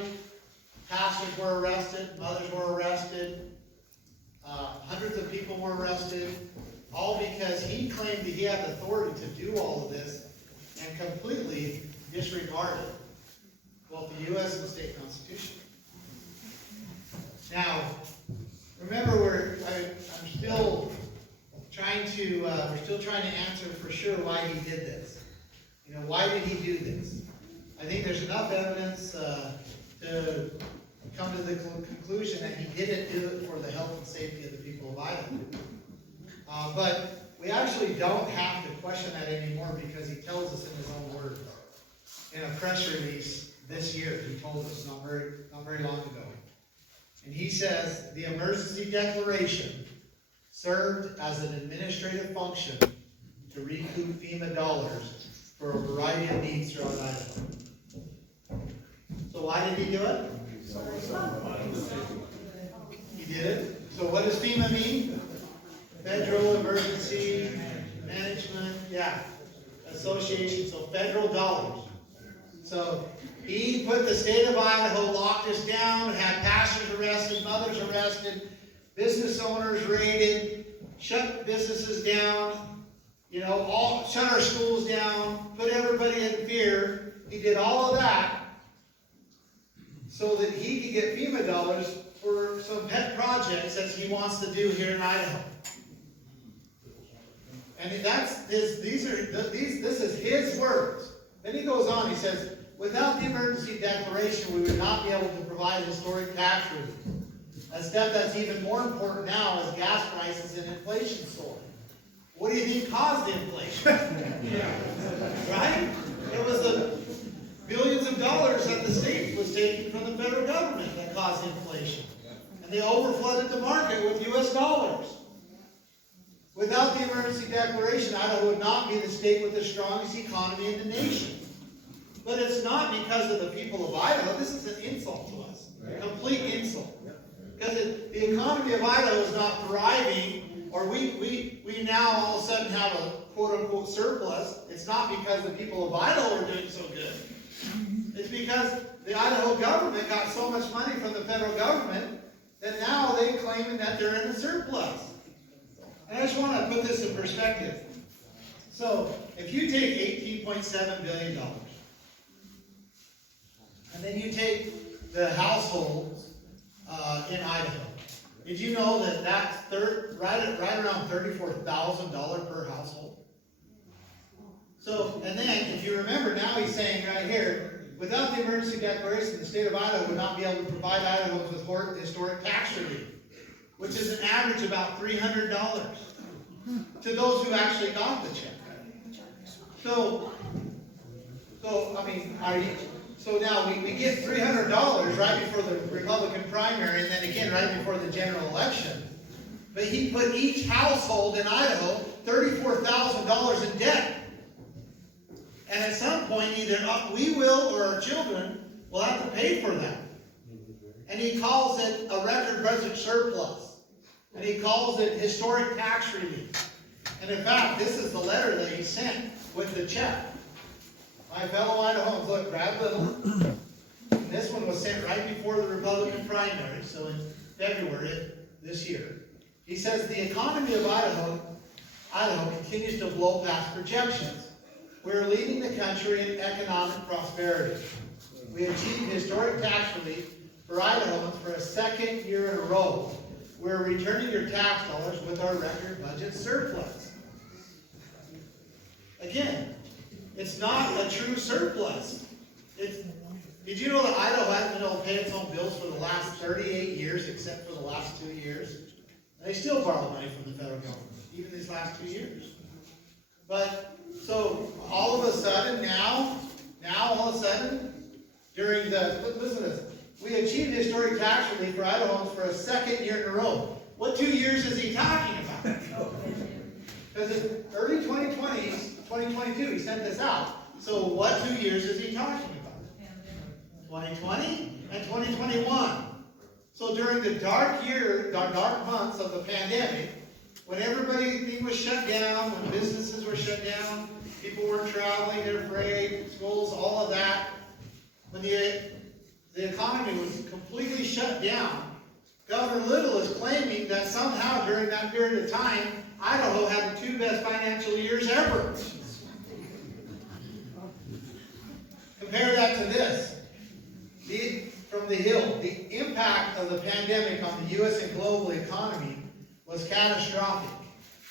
pastors were arrested, mothers were arrested, hundreds of people were arrested, all because he claimed that he had authority to do all of this and completely disregarded both the U.S. and the state constitution. Now, remember, we're still trying to answer for sure why he did this. You know, why did he do this? I think there's enough evidence to come to the conclusion that he didn't do it for the health and safety of the people of Idaho. But we actually don't have to question that anymore because he tells us in his own words. In a press release this year, he told us not very long ago. And he says, the emergency declaration served as an administrative function to recoup FEMA dollars for a variety of needs throughout Idaho. So why did he do it? He did it. So what does FEMA mean? Federal Emergency Management, yeah, Association, so federal dollars. So he put the state of Idaho, locked us down, had pastors arrested, mothers arrested, business owners raided, shut businesses down, you know, all shut our schools down, put everybody in fear. He did all of that so that he could get FEMA dollars for some pet projects that he wants to do here in Idaho. And that's this is his words. Then he goes on, he says, without the emergency declaration, we would not be able to provide historic tax relief. A step that's even more important now as gas prices and inflation soar. What do you think caused the inflation? Right? It was the billions of dollars that the state was taking from the federal government that caused inflation. And they overflooded the market with US dollars. Without the emergency declaration, Idaho would not be the state with the strongest economy in the nation. But it's not because of the people of Idaho. This is an insult to us. A complete insult. Because the economy of Idaho is not thriving, or we now all of a sudden have a quote-unquote surplus. It's not because the people of Idaho are doing so good. It's because the Idaho government got so much money from the federal government that now they're claiming that they're in a surplus. And I just want to put this in perspective. So, if you take $18.7 billion, and then you take the households in Idaho, did you know that that's right around $34,000 per household? So, and then, if you remember, now he's saying right here, without the emergency declaration, the state of Idaho would not be able to provide Idahoans with historic tax relief, which is an average about $300 to those who actually got the check. So I mean, so now we get $300 right before the Republican primary, and then again right before the general election. But he put each household in Idaho $34,000 in debt. And at some point, either we will or our children will have to pay for that. And he calls it a record budget surplus. And he calls it historic tax relief. And in fact, this is the letter that he sent with the check. My fellow Idahoans, look, grab little. This one was sent right before the Republican primary, so in February this year. He says the economy of Idaho continues to blow past projections. We're leading the country in economic prosperity. We achieved historic tax relief for Idahoans for a second year in a row. We're returning your tax dollars with our record budget surplus. Again, it's not a true surplus. Did you know that Idaho hasn't been able to pay its own bills for the last 38 years, except for the last 2 years? And they still borrow money from the federal government, even these last 2 years. But, so, all of a sudden, now, all of a sudden, during listen to this, we achieved historic tax relief for Idahoans for a second year in a row. What 2 years is he talking about? Because in early 2022, he sent this out. So what 2 years is he talking about? 2020 and 2021. So during the dark months of the pandemic, when everything was shut down, when businesses were shut down, people weren't traveling, they're afraid, schools, all of that, when the economy was completely shut down, Governor Little is claiming that somehow during that period of time, Idaho had the 2 best financial years ever. Compare that to this. From the Hill, the impact of the pandemic on the U.S. and global economy was catastrophic.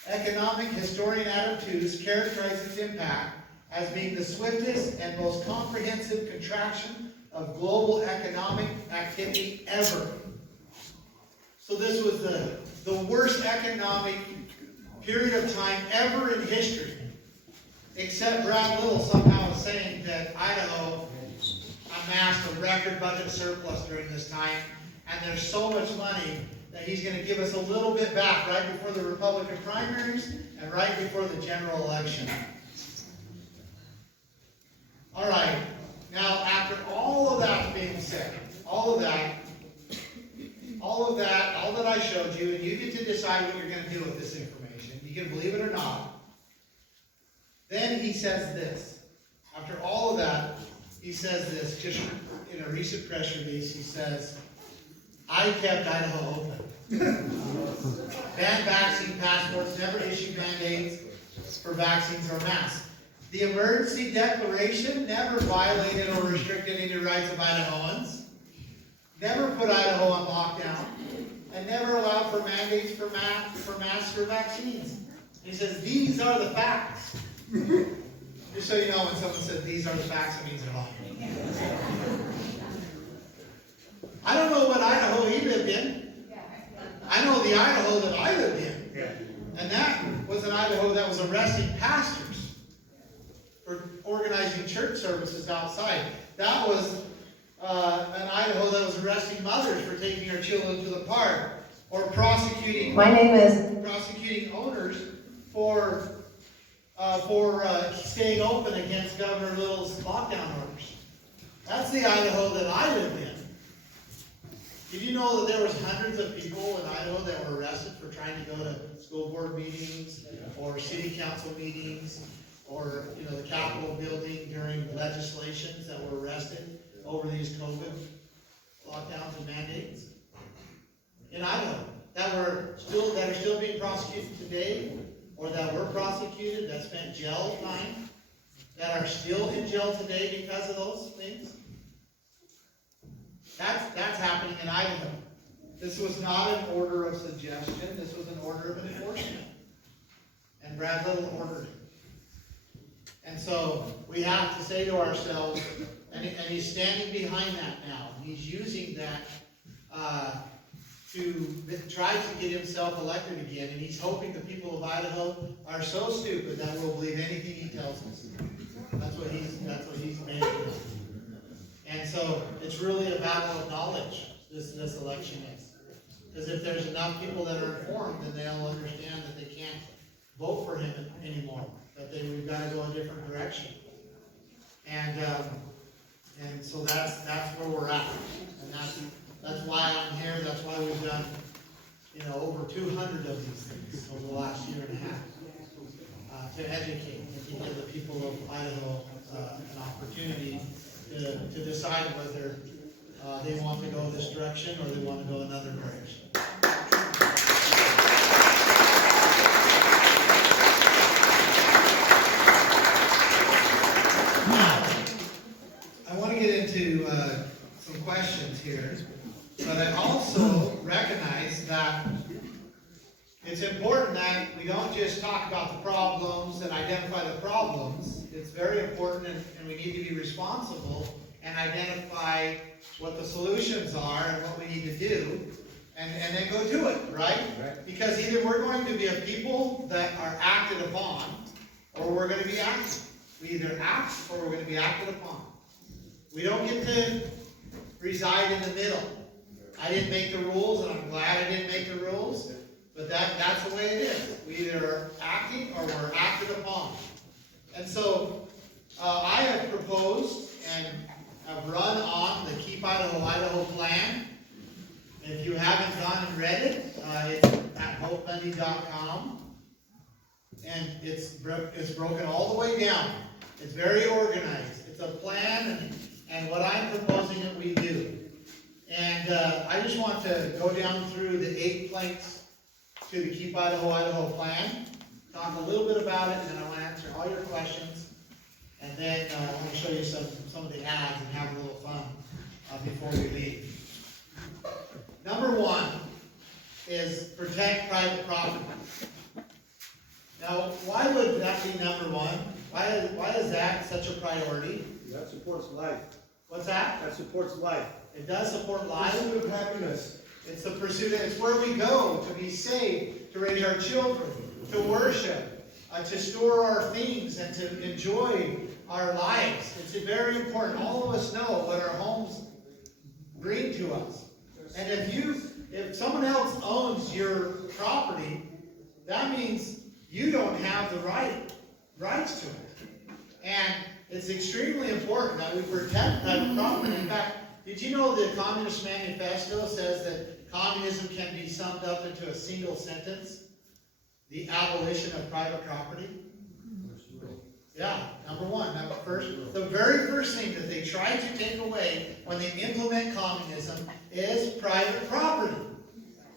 Economic historian Adam Tooze characterized its impact as being the swiftest and most comprehensive contraction of global economic activity ever. So this was the worst economic period of time ever in history. Except Brad Little somehow is saying that Idaho amassed a record budget surplus during this time, and there's so much money that he's going to give us a little bit back right before the Republican primaries and right before the general election. All right, now after all of that being said, all that I showed you, and you get to decide what you're gonna do with this information. You can believe it or not. Then he says this. After all of that, he says this, just in a recent press release, he says, I kept Idaho open. Banned vaccine passports, never issued mandates for vaccines or masks. The emergency declaration never violated or restricted any rights of Idahoans, never put Idaho on lockdown, and never allowed for mandates for masks or vaccines. He says, these are the facts. Just so you know, when someone says these are the facts, it means they're lying. I don't know what Idaho he lived in. I know the Idaho that I lived in. And that was an Idaho that was arresting pastors for organizing church services outside. That was an Idaho that was arresting mothers for taking their children to the park, or prosecuting owners for staying open against Governor Little's lockdown orders. That's the Idaho that I lived in. Did you know that there was hundreds of people in Idaho that were arrested for trying to go to school board meetings or city council meetings or, the Capitol building during legislations that were arrested over these COVID lockdowns and mandates? In Idaho, that are still being prosecuted today, or that were prosecuted, that spent jail time, that are still in jail today because of those things. That's happening in Idaho. This was not an order of suggestion, this was an order of enforcement. And Brad Little ordered it. And so we have to say to ourselves, and he's standing behind that now, he's using that to try to get himself elected again, and he's hoping the people of Idaho are so stupid that we'll believe anything he tells us. That's what he's banking on. And so it's really a battle of knowledge, this election is. Because if there's enough people that are informed, then they'll understand that they can't vote for him anymore. That we've got to go a different direction. And so that's where we're at. And that's why I'm here. That's why we've done, over 200 of these things over the last year and a half to educate and to give the people of Idaho an opportunity to decide whether they want to go this direction or they want to go another direction. Now, I want to get into some questions here, but I also recognize that it's important that we don't just talk about the problems and identify the problems. It's very important, and we need to be responsible and identify what the solutions are and what we need to do, and then go do it, right? Because either we're going to be a people that are acted upon, or we're going to be active. We either act or we're going to be acted upon. We don't get to reside in the middle. I didn't make the rules, and I'm glad I didn't make the rules. But that's the way it is. We either are acting or we're acted upon. And so I have proposed and have run on the Keep Idaho plan. If you haven't gone and read it, it's at hopebundy.com. And it's broken all the way down. It's very organized. It's a plan and what I'm proposing that we do. And I just want to go down through the 8 planks to the Keep Idaho plan, talk a little bit about it, and then I want to answer all your questions, and then I want to show you some of the ads and have a little fun before we leave. Number 1 is protect private property. Now, why would that be number 1? Why is that such a priority? That supports life. What's that? That supports life. It does support life. Pursuit of happiness. It's the pursuit, it's where we go to be saved, to raise our children, to worship, to store our things, and to enjoy our lives. It's very important. All of us know what our homes bring to us. And if someone else owns your property, that means you don't have the rights to it. And it's extremely important that we protect that property. In fact, did you know the Communist Manifesto says that communism can be summed up into a single sentence: the abolition of private property. Yeah, number one. The very first thing that they try to take away when they implement communism is private property.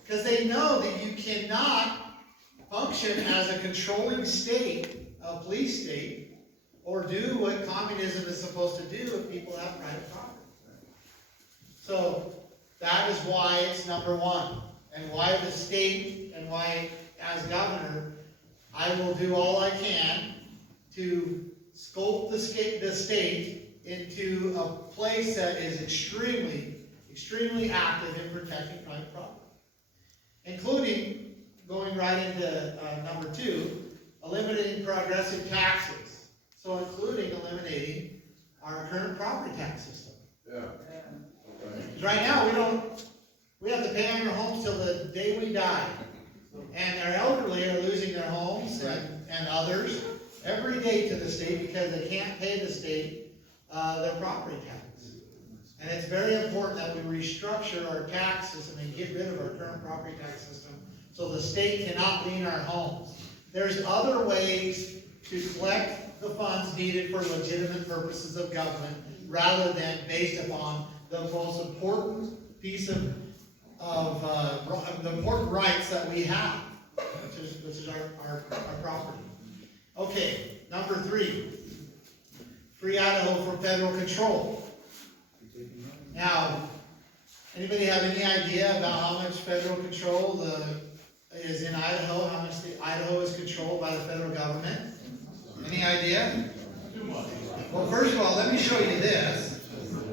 Because they know that you cannot function as a controlling state, a police state, or do what communism is supposed to do if people have private property. So that is why it's number one, and why the state, and why as governor, I will do all I can to scope the state into a place that is extremely, extremely active in protecting private property. Including, going right into number two, eliminating progressive taxes. So including eliminating our current property tax system. Yeah. Because right now, we have to pay on our homes till the day we die. And our elderly are losing their homes and others every day to the state because they can't pay the state their property tax. And it's very important that we restructure our tax system and get rid of our current property tax system so the state cannot lien our homes. There's other ways to collect the funds needed for legitimate purposes of government rather than based upon the most important piece of the important rights that we have, which is our property. Okay, number three, free Idaho from federal control. Now, anybody have any idea about how much federal control is in Idaho? How much Idaho is controlled by the federal government? Any idea? Well, first of all, let me show you this.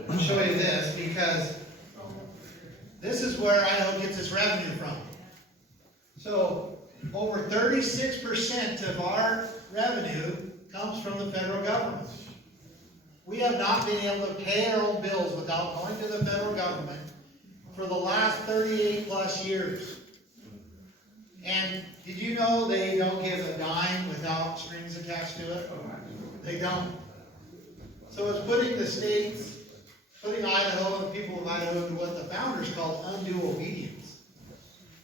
I'll show you this because this is where Idaho gets its revenue from. So, over 36% of our revenue comes from the federal government. We have not been able to pay our own bills without going to the federal government for the last 38 plus years. And did you know they don't give a dime without strings attached to it? They don't. So it's putting Idaho and people of Idaho into what the founders called undue obedience.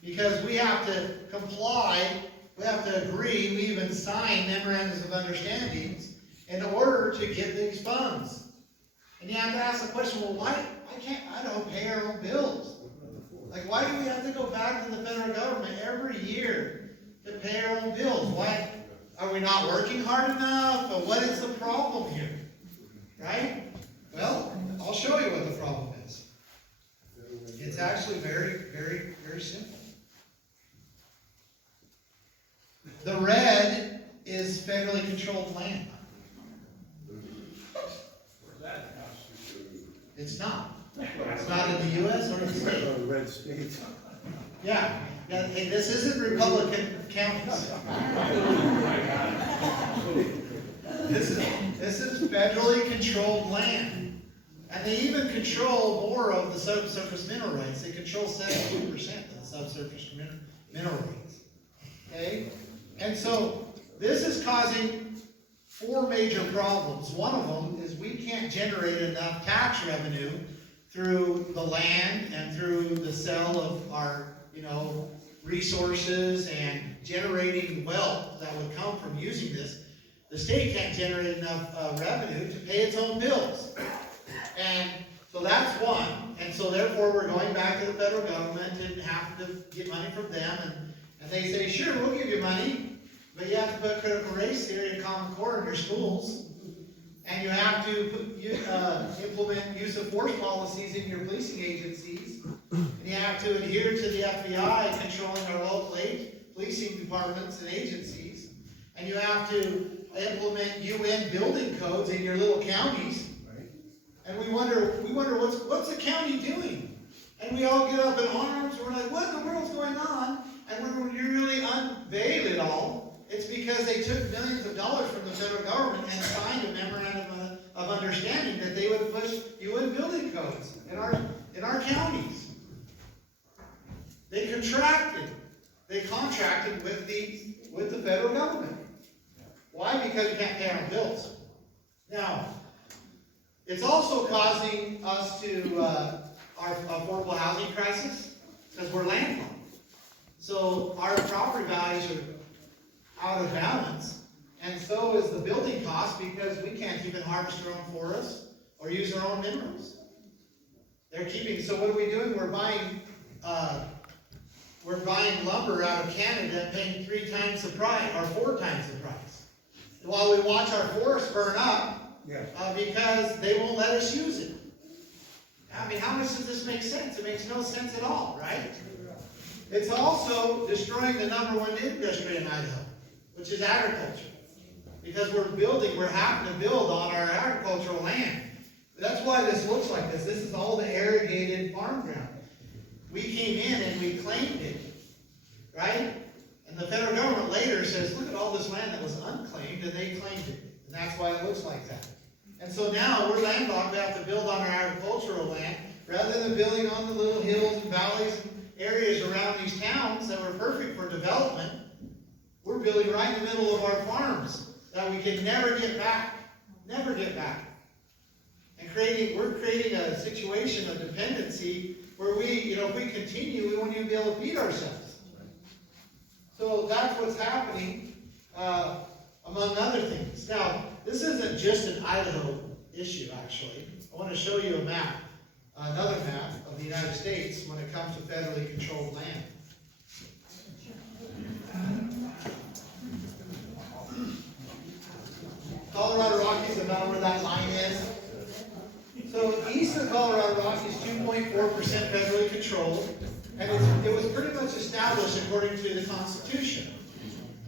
Because we have to comply, we have to agree, we even sign memorandums of understandings in order to get these funds. And you have to ask the question, well, why can't Idaho pay our own bills? Like, why do we have to go back to the federal government every year to pay our own bills? Why are we not working hard enough? Or what is the problem here? Right? Well, I'll show you what the problem is. It's actually very, very, very simple. The red is federally controlled land. It's not. It's not in the U.S. or in the state. Red states. Yeah. Hey, this isn't Republican counties. This is federally controlled land. And they even control more of the subsurface mineral rights. They control 72% of the subsurface mineral rights. Okay? And so, this is causing 4 major problems. One of them is we can't generate enough tax revenue through the land and through the sale of our, resources and generating wealth that would come from using this. The state can't generate enough revenue to pay its own bills. And so that's one. And so therefore we're going back to the federal government and have to get money from them. And they say, sure, we'll give you money, but you have to put critical race theory and Common Core in your schools. And you have to implement use of force policies in your policing agencies. And you have to adhere to the FBI controlling our local policing departments and agencies. And you have to implement UN building codes in your little counties. And we wonder what's the county doing? And we all get up in arms. We're like, what in the world's going on? And when you really unveil it all, it's because they took millions of dollars from the federal government and signed a memorandum of understanding that they would push UN building codes in our counties. They contracted with the federal government. Why? Because we can't pay our bills. Now, it's also causing us to our affordable housing crisis. because we're landlocked. So our property values are out of balance, and so is the building cost, because we can't even harvest our own forests or use our own minerals. They're keeping, so what are we doing? We're buying lumber out of Canada, paying 3 times the price, or 4 times the price. While we watch our forests burn up, Yes. because they won't let us use it. I mean, how much does this make sense? It makes no sense at all, right? It's also destroying the #1 industry in Idaho, which is agriculture. Because we're having to build on our agricultural land. That's why this looks like this. This is all the irrigated farm ground. We came in and we claimed it, right? And the federal government later says, look at all this land that was unclaimed, and they claimed it. And that's why it looks like that. And so now we're landlocked. We have to build on our agricultural land, rather than building on the little hills and valleys and areas around these towns that were perfect for development. We're building right in the middle of our farms that we can never get back. Never get back. And we're creating a situation of dependency where if we continue, we won't even be able to feed ourselves. So that's what's happening, among other things. Now, this isn't just an Idaho issue, actually. I want to show you a map, another map of the United States when it comes to federally controlled land. Colorado Rockies, about where that line is. So east of Colorado Rockies, 2.4% federally controlled, and it was pretty much established according to the Constitution.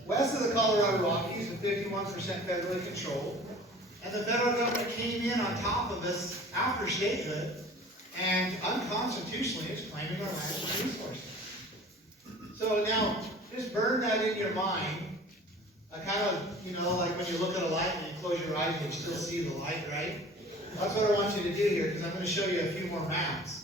West of the Colorado Rockies is 51% federally controlled, and the federal government came in on top of us after statehood, and unconstitutionally is claiming our land as resources. So now, just burn that in your mind. Kind of, like when you look at a light and you close your eyes and you still see the light, right? That's what I want you to do here, because I'm going to show you a few more maps.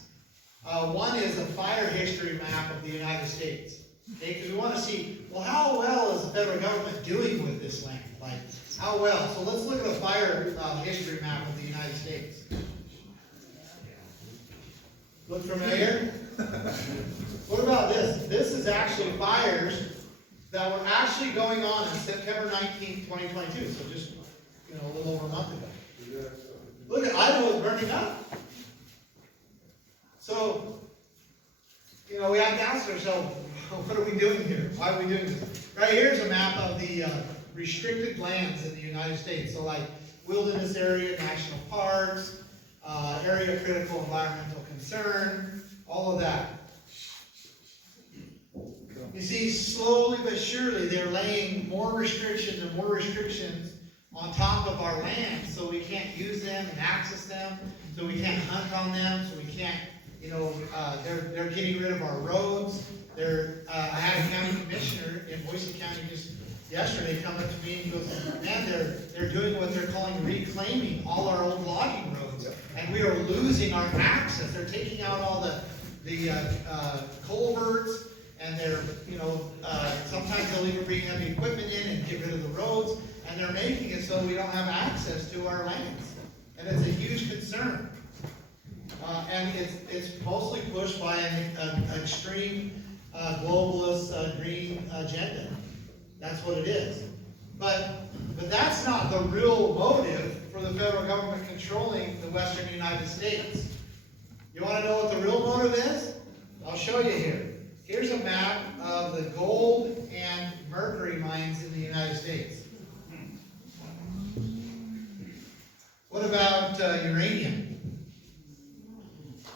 One is a fire history map of the United States. Okay, because we want to see, well, how well is the federal government doing with this land? Like, how well? So let's look at a fire history map of the United States. Look familiar? What about this? This is actually fires that were actually going on September 19th, 2022. So just, a little over a month ago. Look at Idaho is burning up. So, we have to ask ourselves, what are we doing here? Why are we doing this? Right here's a map of the restricted lands in the United States. So like wilderness area, national parks, area of critical environmental concern, all of that. You see, slowly but surely, they're laying more restrictions and more restrictions on top of our land, so we can't use them and access them, so we can't hunt on them, so we can't, they're getting rid of our roads. I had a county commissioner in Boise County just yesterday come up to me and he goes, man, they're doing what they're calling reclaiming all our old logging roads, and we are losing our access. They're taking out all the culverts, and they're, sometimes they'll even bring heavy equipment in and get rid of the roads, and they're making it so we don't have access to our lands. And it's a huge concern. And it's mostly pushed by an extreme globalist green agenda. That's what it is. But that's not the real motive for the federal government controlling the western United States. You want to know what the real motive is? I'll show you here. Here's a map of the gold and mercury mines in the United States. What about uranium?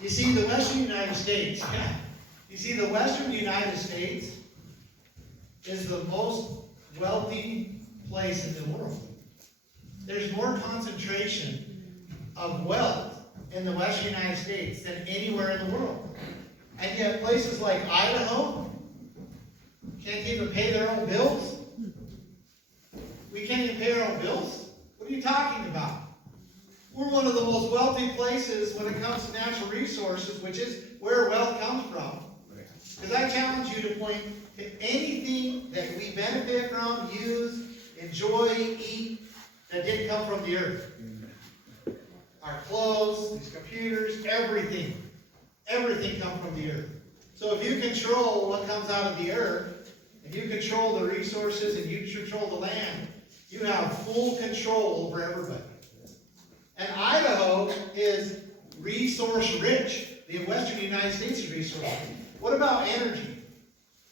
You see, the western United States, is the most wealthy place in the world. There's more concentration of wealth in the western United States than anywhere in the world. And yet places like Idaho can't even pay their own bills. We can't even pay our own bills? What are you talking about? We're one of the most wealthy places when it comes to natural resources, which is where wealth comes from. Because I challenge you to point to anything that we benefit from, use, enjoy, eat, that didn't come from the earth. Our clothes, these computers, everything. Everything comes from the earth. So if you control what comes out of the earth, and you control the resources, and you control the land, you have full control over everybody. And Idaho is resource rich. The western United States is resource rich. What about energy?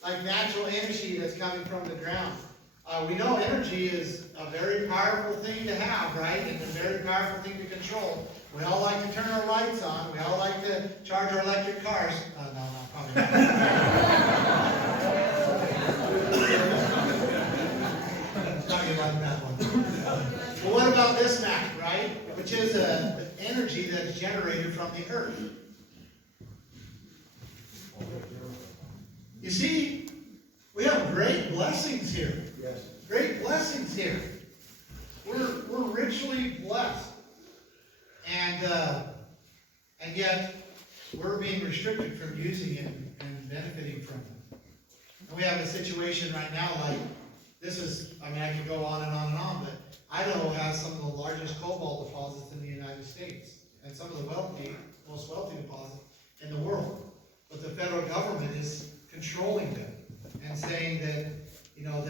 Like natural energy that's coming from the ground. We know energy is a very powerful thing to have, right? And a very powerful thing to control. We all like to turn our lights on. We all like to charge our electric cars. No, probably not. Talking about that one. But what about this map, right? Which is energy that's generated from the earth. You see, we have great blessings here. Yes. Great blessings here. We're richly blessed. And yet, we're being restricted from using it and benefiting from it. And we have a situation right now like, this is, I mean, I could go on and on and on, but Idaho has some of the largest cobalt deposits in the United States, and some of the most wealthy deposits in the world. But the federal government is controlling them and saying that, you know,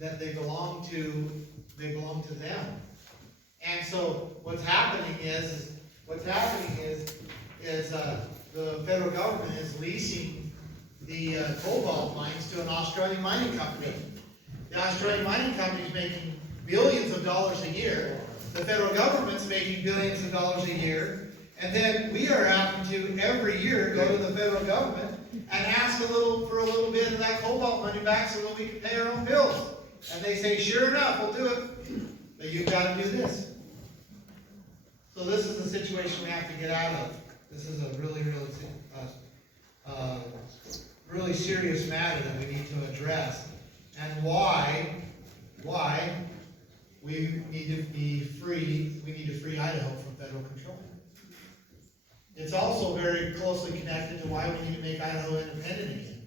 that they belong to them. And so what's happening is the federal government is leasing the cobalt mines to an Australian mining company. The Australian mining company is making billions of dollars a year. The federal government's making billions of dollars a year. And then we are having to, every year, go to the federal government and ask for a little bit of that cobalt money back so that we can pay our own bills. And they say, sure enough, we'll do it. But you've got to do this. So this is the situation we have to get out of. This is a really serious matter that we need to address. And why we need to be free, we need to free Idaho from federal control. It's also very closely connected to why we need to make Idaho independent again.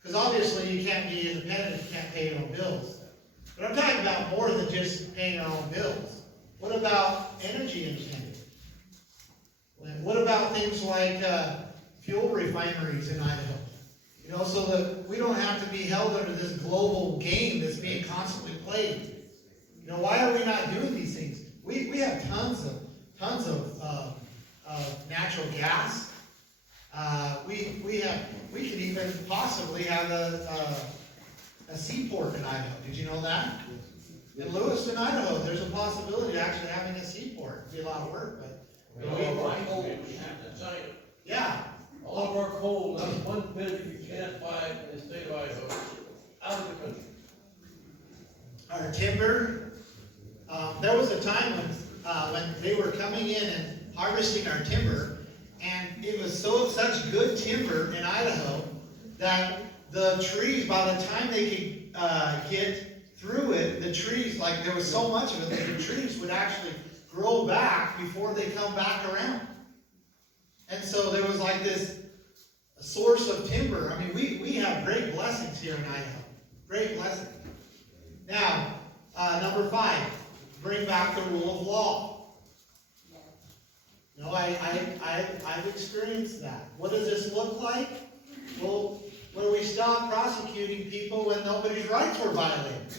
Because obviously you can't be independent if you can't pay your own bills. But I'm talking about more than just paying our own bills. What about energy independence? What about things like fuel refineries in Idaho? You know, so that we don't have to be held under this global game that's being constantly played. You know, why are we not doing these things? We have tons of natural gas. We could even possibly have a seaport in Idaho. Did you know that? In Lewiston, Idaho, there's a possibility of actually having a seaport. It'd be a lot of work, but All of our coal is shipped to China. yeah. All of our coal, not one bit you can't buy in the state of Idaho, out of the country. Our timber. There was a time when they were coming in and harvesting our timber, and it was such good timber in Idaho that the trees, by the time they could get through it, the trees, like there was so much of it that the trees would actually grow back before they come back around. And so there was like this source of timber. I mean, we have great blessings here in Idaho. Great blessings. Now, number 5, bring back the rule of law. You know, I've experienced that. What does this look like? Well, where we stop prosecuting people when nobody's rights were violated.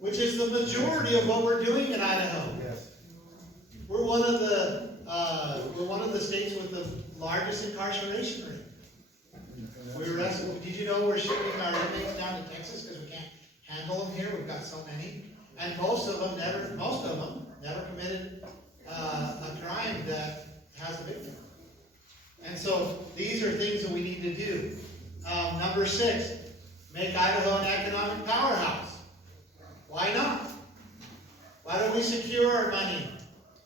Which is the majority of what we're doing in Idaho. Yes. We're one of the states with the largest incarceration rate. Did you know we're shipping our inmates down to Texas because we can't handle them here? We've got so many, and most of them never committed a crime that has a victim. And so these are things that we need to do. Number 6, make Idaho an economic powerhouse. Why not? Why don't we secure our money?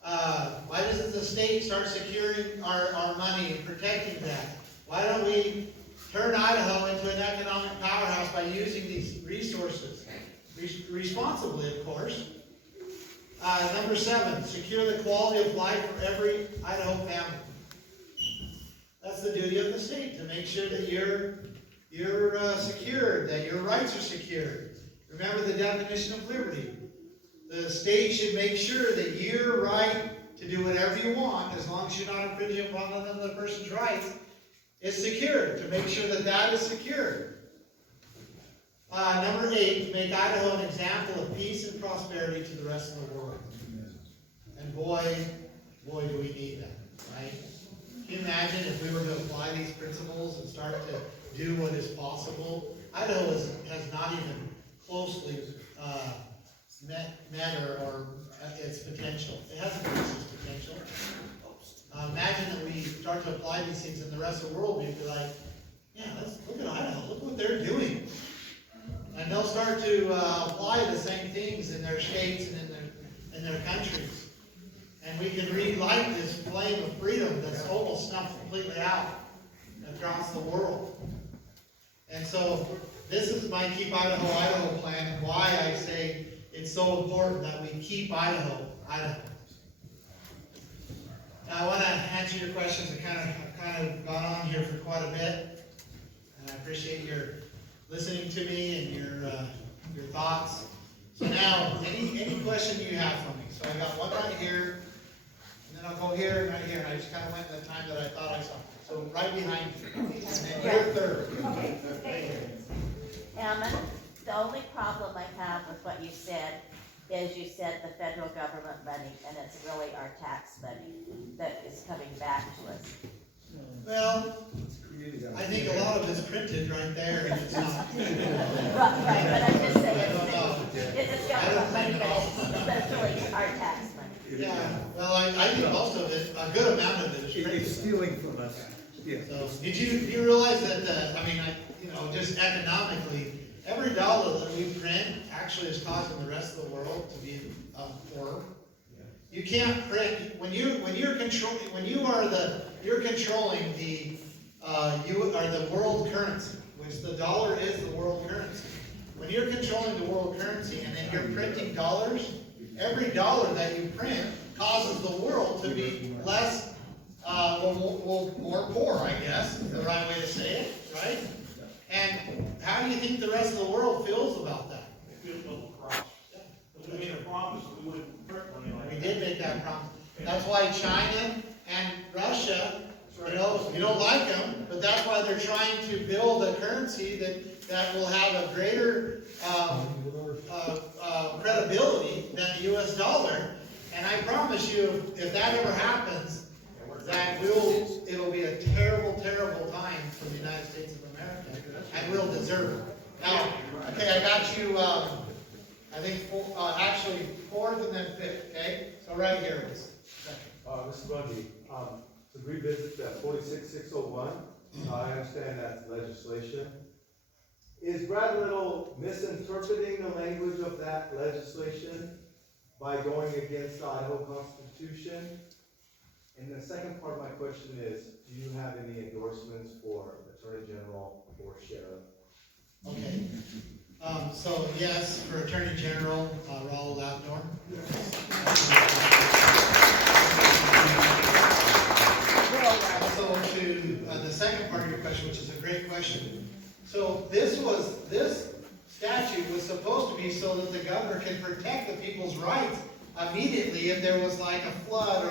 Why doesn't the state start securing our money and protecting that? Why don't we turn Idaho into an economic powerhouse by using these resources? Responsibly, of course. Number 7, secure the quality of life for every Idaho family. That's the duty of the state, to make sure that you're secured, that your rights are secured. Remember the definition of liberty. The state should make sure that you're right to do whatever you want, as long as you're not infringing upon another person's rights, is secured, to make sure that that is secured. Number 8, make Idaho an example of peace and prosperity to the rest of the world. And boy, do we need that, right? Can you imagine if we were to apply these principles and start to do what is possible? Idaho has not even closely met or its potential. It hasn't reached its potential. Imagine that we start to apply these things in the rest of the world, we'd be like, yeah, let's look at Idaho, look what they're doing. And they'll start to apply the same things in their states and in their countries. And we can relight this flame of freedom that's almost snuffed completely out across the world. And so this is my Keep Idaho plan, and why I say it's so important that we keep Idaho. Now I want to answer your questions. I've kind of gone on here for quite a bit, and I appreciate your listening to me and your thoughts. So now, any question you have for me? So I got one right here, and then I'll go here and right here, and I just kind of went in the time that I thought I saw. So right behind you, and then you're third. Okay. Right here. Hammond, the only problem I have with what you said is you said the federal government money, and it's really our tax money that is coming back to us. Well, I think a lot of it's printed right there, and it's not. Right, but I'm just saying, I don't know. it's government money, but it's really our tax money. Yeah, well, I think most of it, a good amount of it is It's printed. stealing from us, yeah. So, do you realize that, just economically, every dollar that we print actually is causing the rest of the world to be poorer. You can't print, you're controlling the, you are the world currency, which the dollar is the world currency. When you're controlling the world currency and then you're printing dollars, every dollar that you print causes the world to be less, more poor, I guess, is the right way to say it, right? And how do you think the rest of the world feels about that? If you build a cross. If we made a promise, we wouldn't print money like We that. did make that promise. That's why China and Russia, you don't like them, but that's why they're trying to build a currency that will have a greater credibility than the US dollar. And I promise you, if that ever happens, that it'll be a terrible, terrible time for the United States of America, and we'll deserve it. Now, okay, I got you, I think, actually, fourth and then fifth, okay? So right here it is. Mr. Bundy, to revisit that 46601, I understand that's legislation. Is Brad Little misinterpreting the language of that legislation by going against the Idaho Constitution? And the second part of my question is, do you have any endorsements for Attorney General or Sheriff? Okay. So yes, for Attorney General, Raul Labnor. Also to the second part of your question, which is a great question. So this statute was supposed to be so that the governor can protect the people's rights immediately if there was like a flood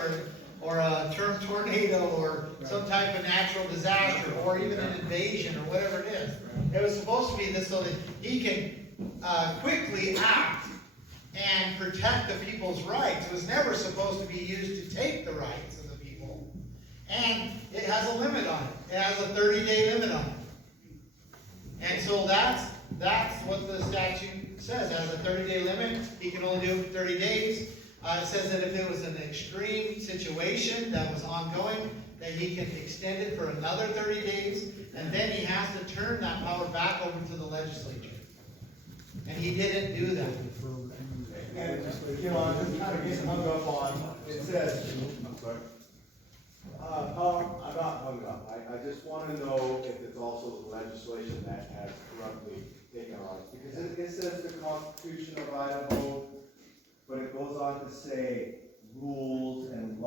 or a tornado or some type of natural disaster or even an invasion or whatever it is. It was supposed to be this so that he can quickly act and protect the people's rights. It was never supposed to be used to take the rights of the people. And it has a limit on it. It has a 30-day limit on it. And so that's what the statute says. It has a 30-day limit. He can only do it for 30 days. It says that if it was an extreme situation that was ongoing, that he can extend it for another 30 days, and then he has to turn that power back over to the legislature. And he didn't do that. And, I'm just kind of getting hung up on, it says, I'm sorry. I'm not hung up. I just want to know if it's also the legislation that has corruptly taken our rights. Because it says the Constitution of Idaho, but it goes on to say rules and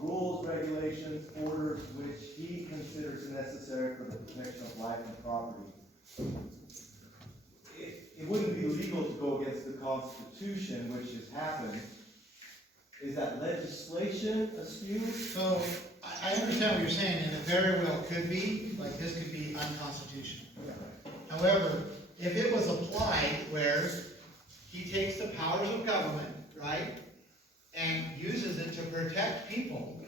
rules, regulations, orders which he considers necessary for the protection of life and property. It wouldn't be legal to go against the Constitution, which has happened. Is that legislation askew? So I understand what you're saying, and it very well could be, like this could be unconstitutional. However, if it was applied where he takes the powers of government, right, and uses it to protect people,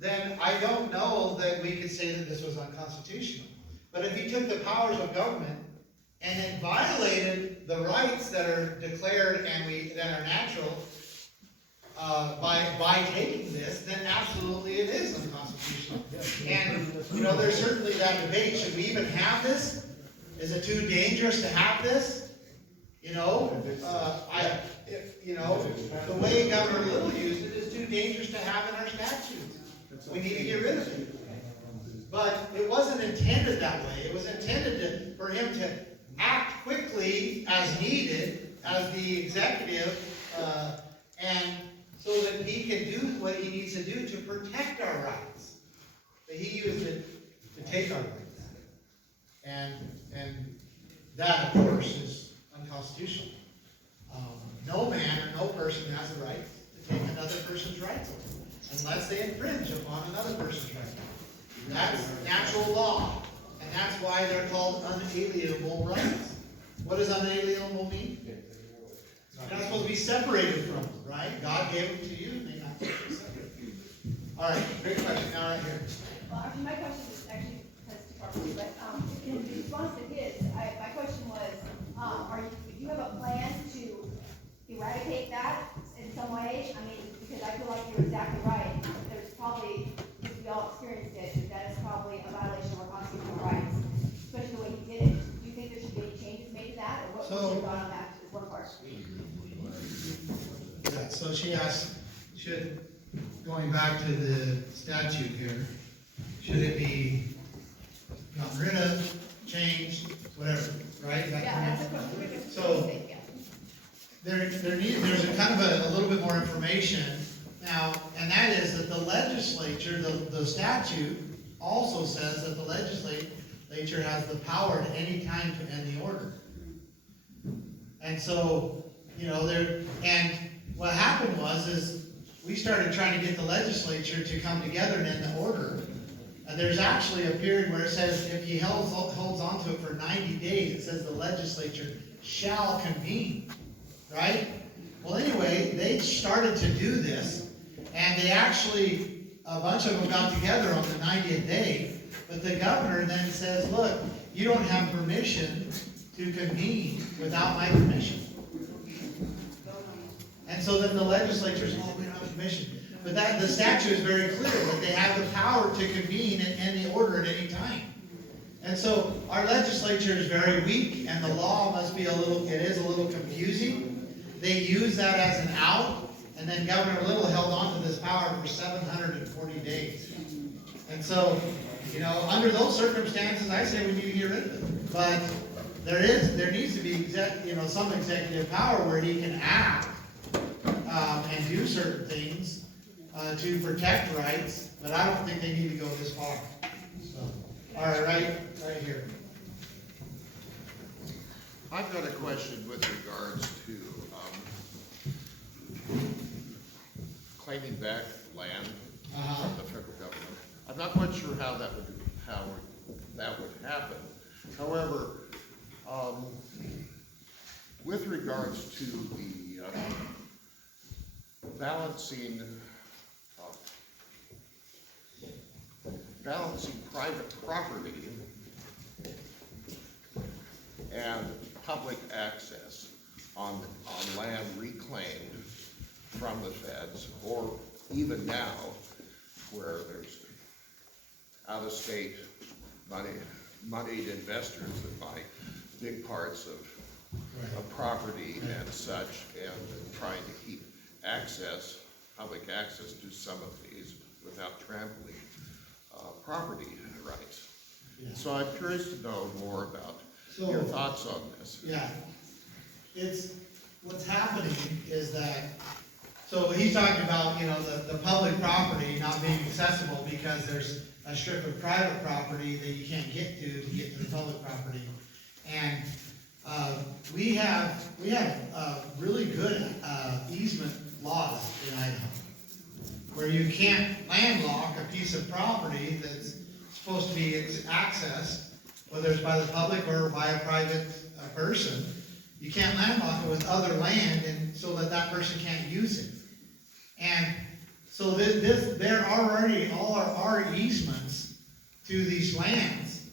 then I don't know that we could say that this was unconstitutional. But if he took the powers of government and it violated the rights that are declared and that are natural, by taking this, then absolutely it is unconstitutional. And, there's certainly that debate, should we even have this? Is it too dangerous to have this? The way Governor Little used it is too dangerous to have in our statutes. We need to get rid of it. But it wasn't intended that way. It was intended for him to act quickly as needed, as the executive, and so that he can do what he needs to do to protect our rights. But he used it to take our rights. And that, of course, is unconstitutional. No man or no person has the right to take another person's rights away, unless they infringe upon another person's rights. That's natural law, and that's why they're called unalienable rights. What does unalienable mean? You're not supposed to be separated from them, right? God gave them to you, and they're not supposed to be separated. All right, great question. Now right here. Well, actually, my question is actually kind of two parts, but, in response to his, my question was, do you have a plan to eradicate that in some way? I mean, because I feel like you're exactly right. There's probably, if we all experienced it, that is probably a violation of our constitutional rights, especially the way he did it. Do you think there should be any changes made to that, or what's your thought on that, is one part? Yeah, so she asked, going back to the statute here, should it be gotten rid of, changed, whatever, right? Yeah, that's a question. So, there's a kind of a little bit more information now, and that is that the legislature, the statute also says that the legislature has the power at any time to end the order. And so, and what happened is we started trying to get the legislature to come together and end the order. And there's actually a period where it says if he holds on to it for 90 days, it says the legislature shall convene, right? Well, anyway, they started to do this, and they actually, a bunch of them got together on the 90th day, but the governor then says, look, you don't have permission to convene without my permission. And so then the legislature's, we don't have permission. But the statute is very clear that they have the power to convene and end the order at any time. And so our legislature is very weak, and the law it is a little confusing. They use that as an out, and then Governor Little held on to this power for 740 days. And so, under those circumstances, I say we need to get rid of it. But there needs to be some executive power where he can act and do certain things to protect rights, but I don't think they need to go this far. So, all right here. I've got a question with regards to claiming back land from the federal government. I'm not quite sure how that would happen. However, with regards to the balancing private property and public access on land reclaimed from the feds, or even now, where there's out-of-state moneyed investors that buy big parts of property and such, and trying to keep public access to some of these without trampling property rights. Yeah. So I'm curious to know more about your thoughts on this. Yeah. What's happening is that, so he's talking about, the public property not being accessible because there's a strip of private property that you can't get to get to the public property. And we have really good easement laws in Idaho, where you can't landlock a piece of property that's supposed to be accessed, whether it's by the public or by a private person. You can't landlock it with other land, and so that that person can't use it. And so there already are easements to these lands,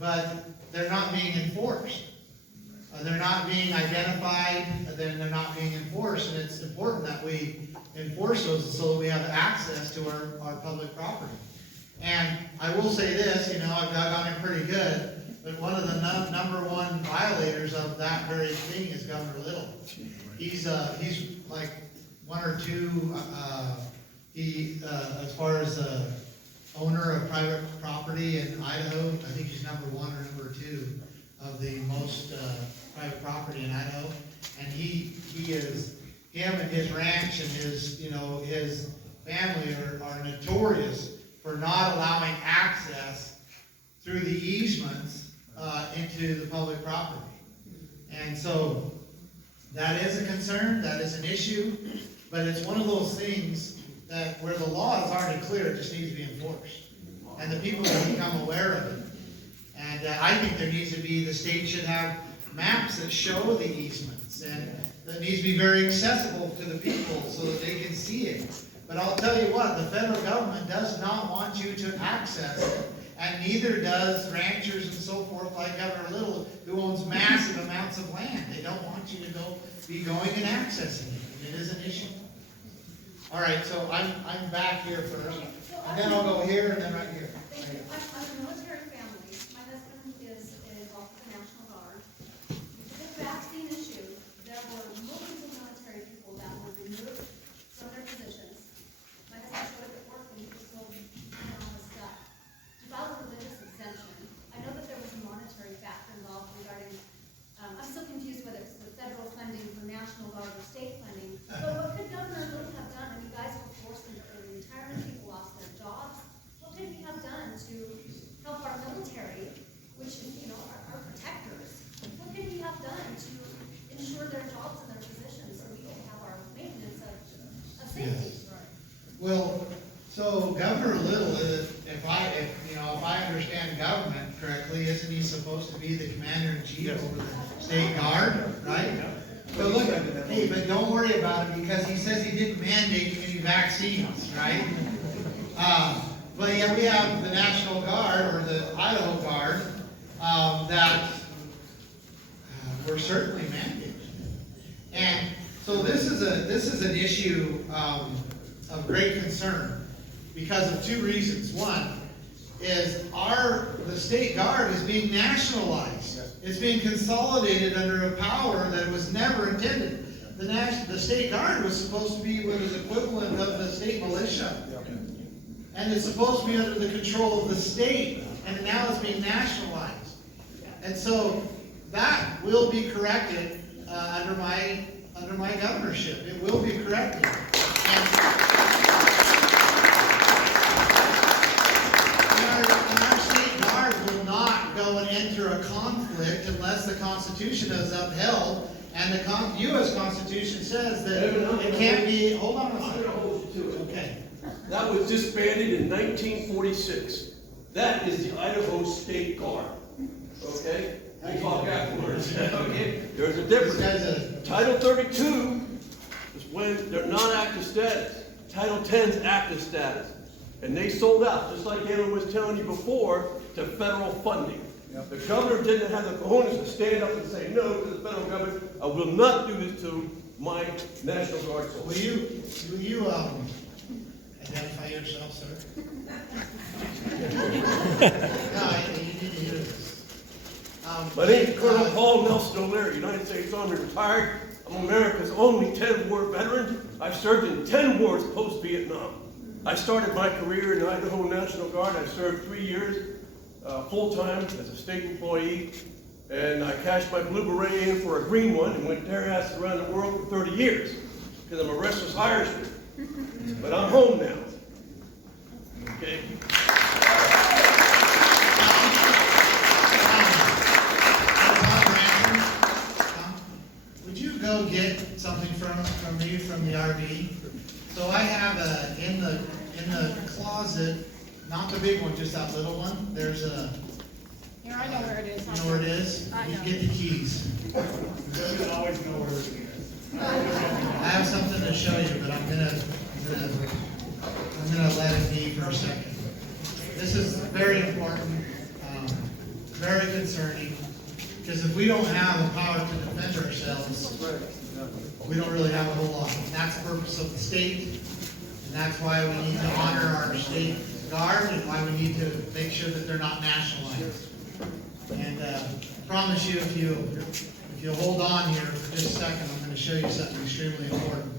but they're not being enforced. They're not being identified, they're not being enforced, and it's important that we enforce those so that we have access to our public property. And I will say this, I've dug on it pretty good, but one of the number one violators of that very thing is Governor Little. He's like one or two, as far as owner of private property in Idaho, I think he's number one or number two of the most private property in Idaho. And him and his ranch and his family are notorious for not allowing access through the easements into the public property. And so that is a concern, that is an issue, but it's one of those things that where the law is already clear, it just needs to be enforced. And the people will become aware of it. And I think there needs to be, the state should have maps that show the easements, and that needs to be very accessible to the people so that they can see it. But I'll tell you what, the federal government does not want you to access it, and neither does ranchers and so forth like Governor Little, who owns massive amounts of land. They don't want you to be going and accessing it, and it is an issue. All right, so I'm back here first, and then I'll go here and then right here. Thank you. I'm a military family. My husband is off the National Guard. For the vaccine issue, there were millions of military people that were removed from their positions. My husband showed up at work and he was told, all this stuff. He filed a religious exemption. I know that there was a monetary factor involved regarding, I'm still confused whether it's the federal funding for National Guard or state funding. But what could Governor Little have done? I mean, you guys were forced into early retirement, people lost their jobs. What could he have done to help our military, which is, our protectors? What could he have done to ensure their jobs and their positions so we can have our maintenance of safety? Yes. Well, so Governor Little, if I understand government correctly, isn't he supposed to be the commander-in-chief over the state guard, right? But look, hey, but don't worry about it because he says he didn't mandate any vaccines, right? But yeah, we have the National Guard or the Idaho Guard that were certainly mandated. And so this is an issue of great concern because of two reasons. One is the state guard is being nationalized. It's being consolidated under a power that was never intended. The state guard was supposed to be what is equivalent of the state militia. And it's supposed to be under the control of the state, and now it's being nationalized. And so that will be corrected under my governorship. It will be corrected. And our state guard will not go and enter a conflict unless the Constitution is upheld. And the U.S. Constitution says that it can't be. Hold on a second. I'm going to hold you to it. Okay. That was disbanded in 1946. That is the Idaho State Guard. Okay? We'll talk afterwards. Okay? There's a difference. Title 32 is when they're not active status. Title 10 is active status. And they sold out, just like Anna was telling you before, to federal funding. The governor didn't have the cojones to stand up and say no to the federal government. I will not do this to my National Guard soldiers. Will you identify yourself, sir? No, you need to hear this. My name is Colonel Paul Nelson O'Leary, United States Army, retired. I'm America's only 10-war veteran. I've served in 10 wars post-Vietnam. I started my career in the Idaho National Guard. I served 3 years full-time as a state employee, and I cashed my blue beret in for a green one and went terrorist around the world for 30 years because I'm a restless Irishman. But I'm home now. Okay? Would you go get something from me from the RV? So I have in the closet, not the big one, just that little one, there's a, Here, I know where it is. you know where it is? I You know. get the keys. Doesn't always know where everything is. I have something to show you, but I'm gonna let it be for a second. This is very important, very concerning, because if we don't have the power to defend ourselves, we don't really have a whole lot. And that's the purpose of the state, and that's why we need to honor our state guard, and why we need to make sure that they're not nationalized. And I promise you, if you hold on here for just a second, I'm gonna show you something extremely important.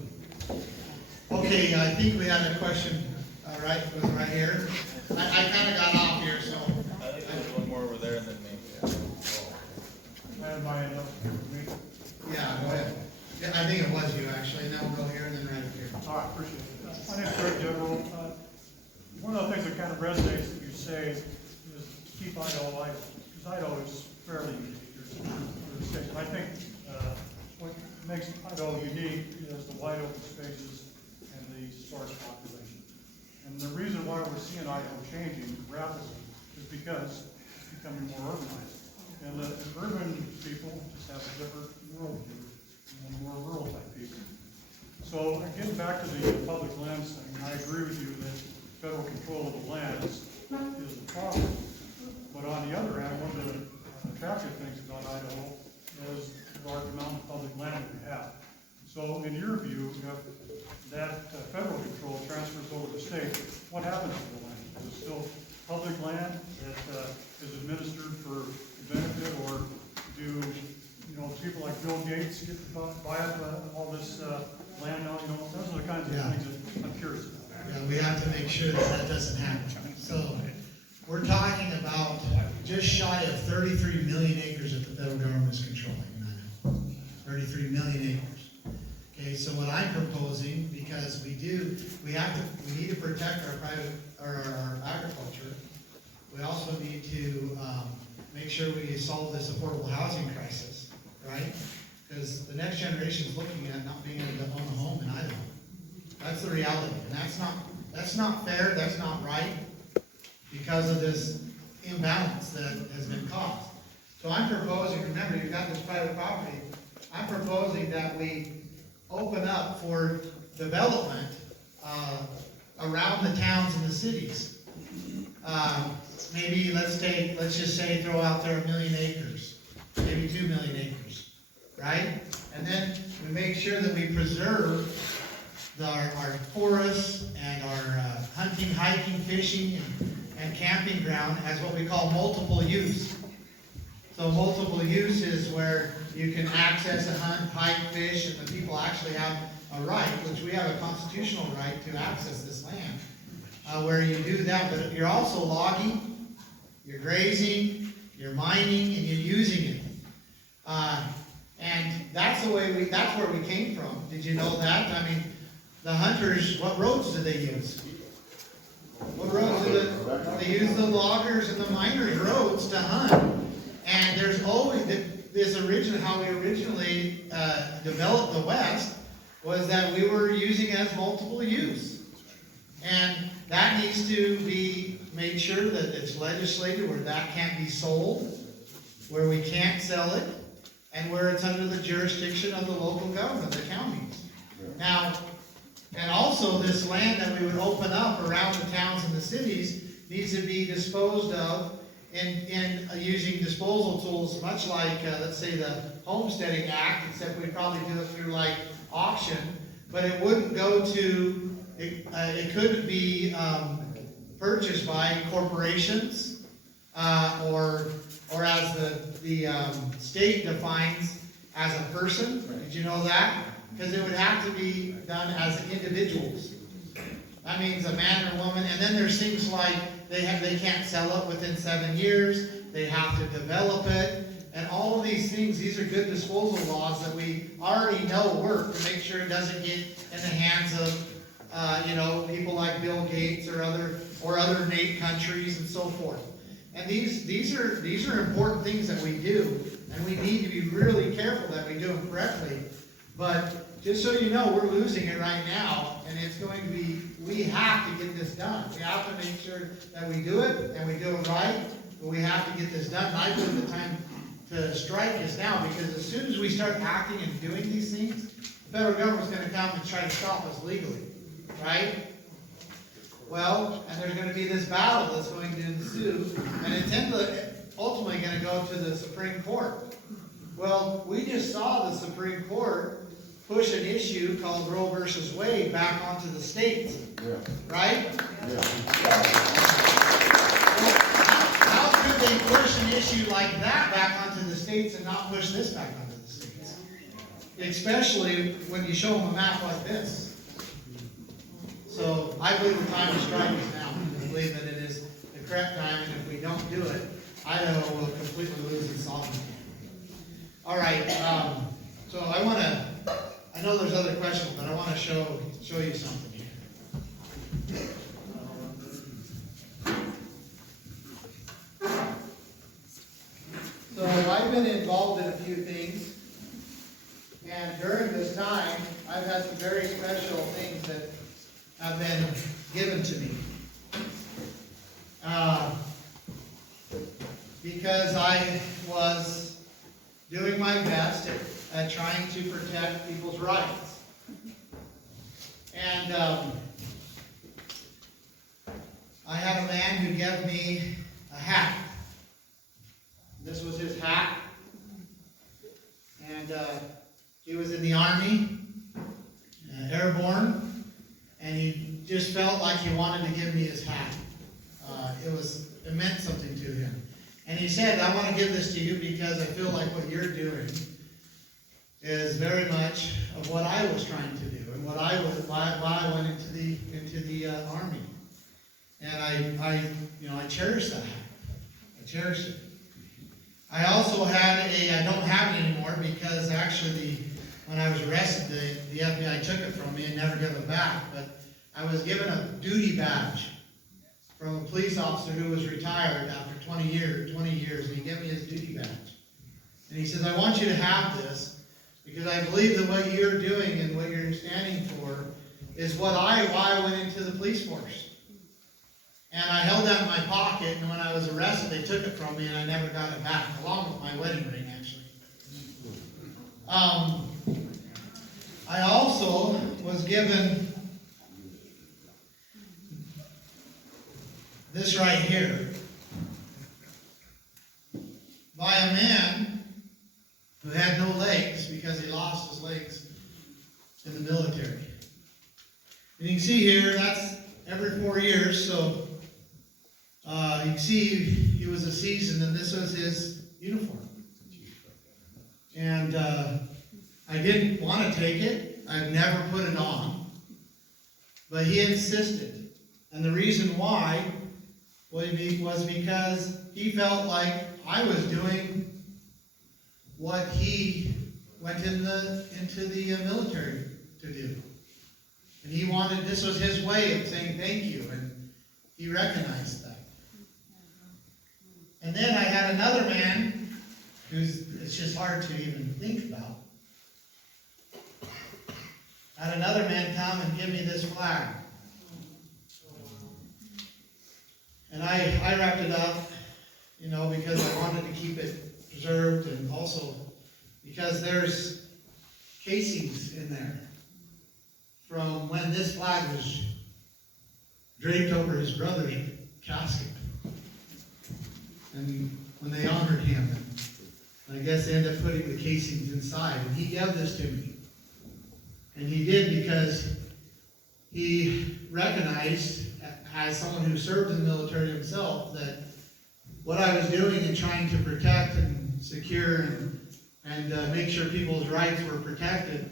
Okay, I think we had a question, right here. I kinda got off here, so. I think there's one more over there and then maybe. Yeah, go ahead. Yeah, I think it was you, actually. Now we'll go here and then right up here. All right, appreciate it. My name's Greg Devereaux. One of the things that kind of resonates that you say is keep Idaho idle, because Idaho is fairly unique. There's six. I think what makes Idaho unique is the wide open spaces and the sparse population. And the reason why we're seeing Idaho changing rapidly is because it's becoming more urbanized. And the urban people just have a different worldview than the more rural type people. So getting back to the public lands thing, I agree with you that federal control of the lands is the problem. But on the other hand, one of the attractive things about Idaho is the large amount of public land that we have. So in your view, if that federal control transfers over to state, what happens to the land? Is it still public land that is administered for benefit, or do, people like Bill Gates get to buy up all this land now? Those are the kinds of things that I'm curious about. Yeah, we have to make sure that that doesn't happen. So, we're talking about just shy of 33 million acres that the federal government is controlling right now. 33 million acres. Okay, so what I'm proposing, because we need to protect our agriculture. We also need to make sure we solve this affordable housing crisis, right? Because the next generation is looking at not being able to own a home in Idaho. That's the reality, and that's not fair, that's not right, because of this imbalance that has been caused. So I'm proposing, remember, you've got this private property, I'm proposing that we open up for development around the towns and the cities. Maybe let's just say throw out there 1 million acres, maybe 2 million acres, right? And then we make sure that we preserve our forests and our hunting, hiking, fishing, and camping ground as what we call multiple use. So multiple use is where you can access and hunt, hike, fish, and the people actually have a right, which we have a constitutional right to access this land, where you do that, but you're also logging, you're grazing, you're mining, and you're using it. And that's where we came from. Did you know that? I mean, the hunters, what roads do they use? What roads they use the loggers and the miners' roads to hunt. And there's always how we originally developed the West was that we were using it as multiple use. And that needs to be made sure that it's legislated where that can't be sold, where we can't sell it, and where it's under the jurisdiction of the local government, the counties. Now, and also this land that we would open up around the towns and the cities needs to be disposed of in using disposal tools, much like, let's say, the Homesteading Act, except we'd probably do it through like auction, but it wouldn't go to, it couldn't be purchased by corporations, or as the state defines as a person. Did you know that? Because it would have to be done as individuals. That means a man or woman, and then there's things like they can't sell it within 7 years, they have to develop it, and all of these things, these are good disposal laws that we already know work to make sure it doesn't get in the hands of people like Bill Gates or other NATO countries and so forth. And these are important things that we do, and we need to be really careful that we do them correctly. But just so you know, we're losing it right now, and it's going to be, we have to get this done. We have to make sure that we do it, and we do it right, but we have to get this done. And I believe the time to strike is now, because as soon as we start acting and doing these things, the federal government's gonna come and try to stop us legally, right? Well, and there's gonna be this battle that's going to ensue, and it's ultimately gonna go to the Supreme Court. Well, we just saw the Supreme Court push an issue called Roe versus Wade back onto the states, right? How could they push an issue like that back onto the states and not push this back onto the states? Especially when you show them a map like this. So I believe the time to strike is now. I believe that it is the correct time, and if we don't do it, Idaho will completely lose its sovereignty. All right, so I know there's other questions, but I want to show you something here. So I've been involved in a few things, and during this time, I've had some very special things that have been given to me. Because I was doing my best at trying to protect people's rights. And I had a man who gave me a hat. This was his hat. And he was in the Army, airborne, and he just felt like he wanted to give me his hat. It meant something to him. And he said, I want to give this to you because I feel like what you're doing is very much of what I was trying to do and why I went into the Army. And I cherish that hat. I cherish it. I also had I don't have it anymore because actually when I was arrested, the FBI took it from me and never gave it back. But I was given a duty badge from a police officer who was retired after 20 years, and he gave me his duty badge. And he says, I want you to have this because I believe that what you're doing and what you're standing for is why I went into the police force. And I held that in my pocket, and when I was arrested, they took it from me, and I never got it back, along with my wedding ring, actually. I also was given this right here by a man who had no legs because he lost his legs in the military. And you can see here, that's every 4 years, so you can see he was a seasoned, and this was his uniform. And I didn't want to take it. I've never put it on. But he insisted. And the reason why was because he felt like I was doing what he went into the military to do. And he wanted, this was his way of saying thank you, and he recognized that. And then I had another man it's just hard to even think about. I had another man come and give me this flag. And I wrapped it up, because I wanted to keep it preserved, and also because there's casings in there from when this flag was draped over his brother's casket. And when they honored him, and I guess they ended up putting the casings inside. And he gave this to me. And he did because he recognized, as someone who served in the military himself, that what I was doing in trying to protect and secure and make sure people's rights were protected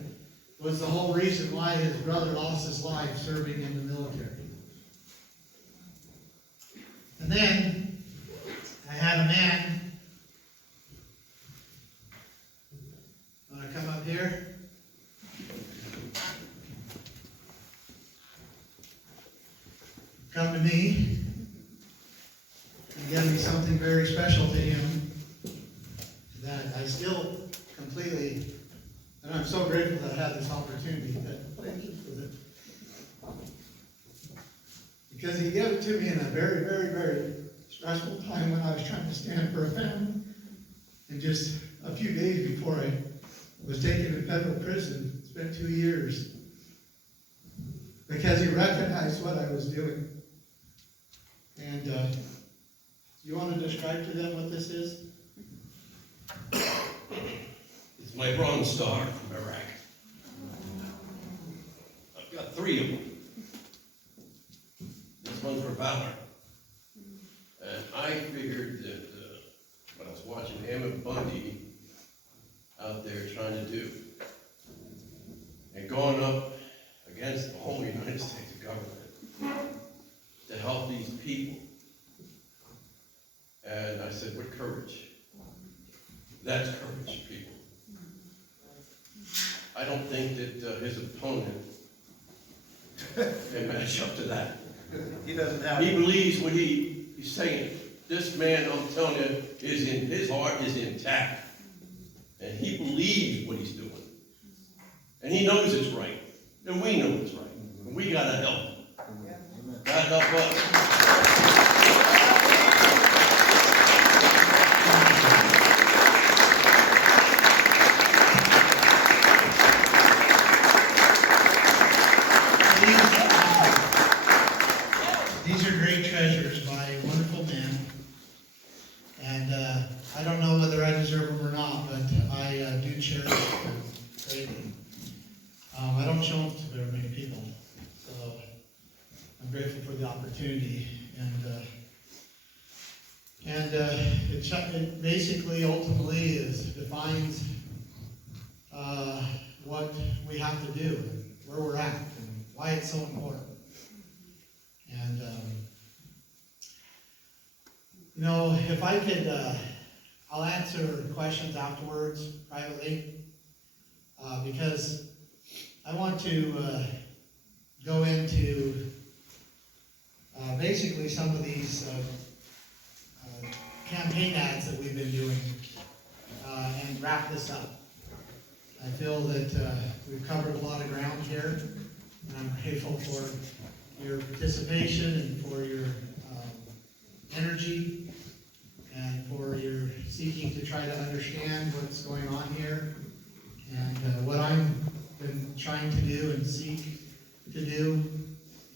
was the whole reason why his brother lost his life serving in the military. And then I had a man, want to come up here? Come to me and give me something very special to him that I still completely, I don't I'm so grateful that I had this opportunity. Thank you for that. Because he gave it to me in a very, very, very stressful time when I was trying to stand for a family. And just a few days before I was taken to federal prison, spent 2 years. Because he recognized what I was doing. And you want to describe to them what this is? It's my Bronze Star from Iraq. I've got 3 of them. This one's for valor. And I figured that when I was watching Emmett Bundy out there trying to do, and going up against the whole United States government to help these people. And I said, what courage? That's courage, people. I don't think that his opponent can match up to that. He doesn't have. He believes what he's saying. This man, I'm telling you, his heart is intact. And he believes what he's doing. And he knows it's right. And we know it's right. And we gotta help him. God help us. These are great treasures by a wonderful man. And I don't know whether I deserve them or not, but I do cherish them greatly. I don't show them to very many people, so I'm grateful for the opportunity. And it basically, ultimately, defines what we have to do, and where we're at, and why it's so important. And you know, if I could, I'll answer questions afterwards privately, because I want to go into basically some of these campaign ads that we've been doing and wrap this up. I feel that we've covered a lot of ground here, and I'm grateful for your participation and for your energy and for your seeking to try to understand what's going on here and what I've been trying to do and seek to do,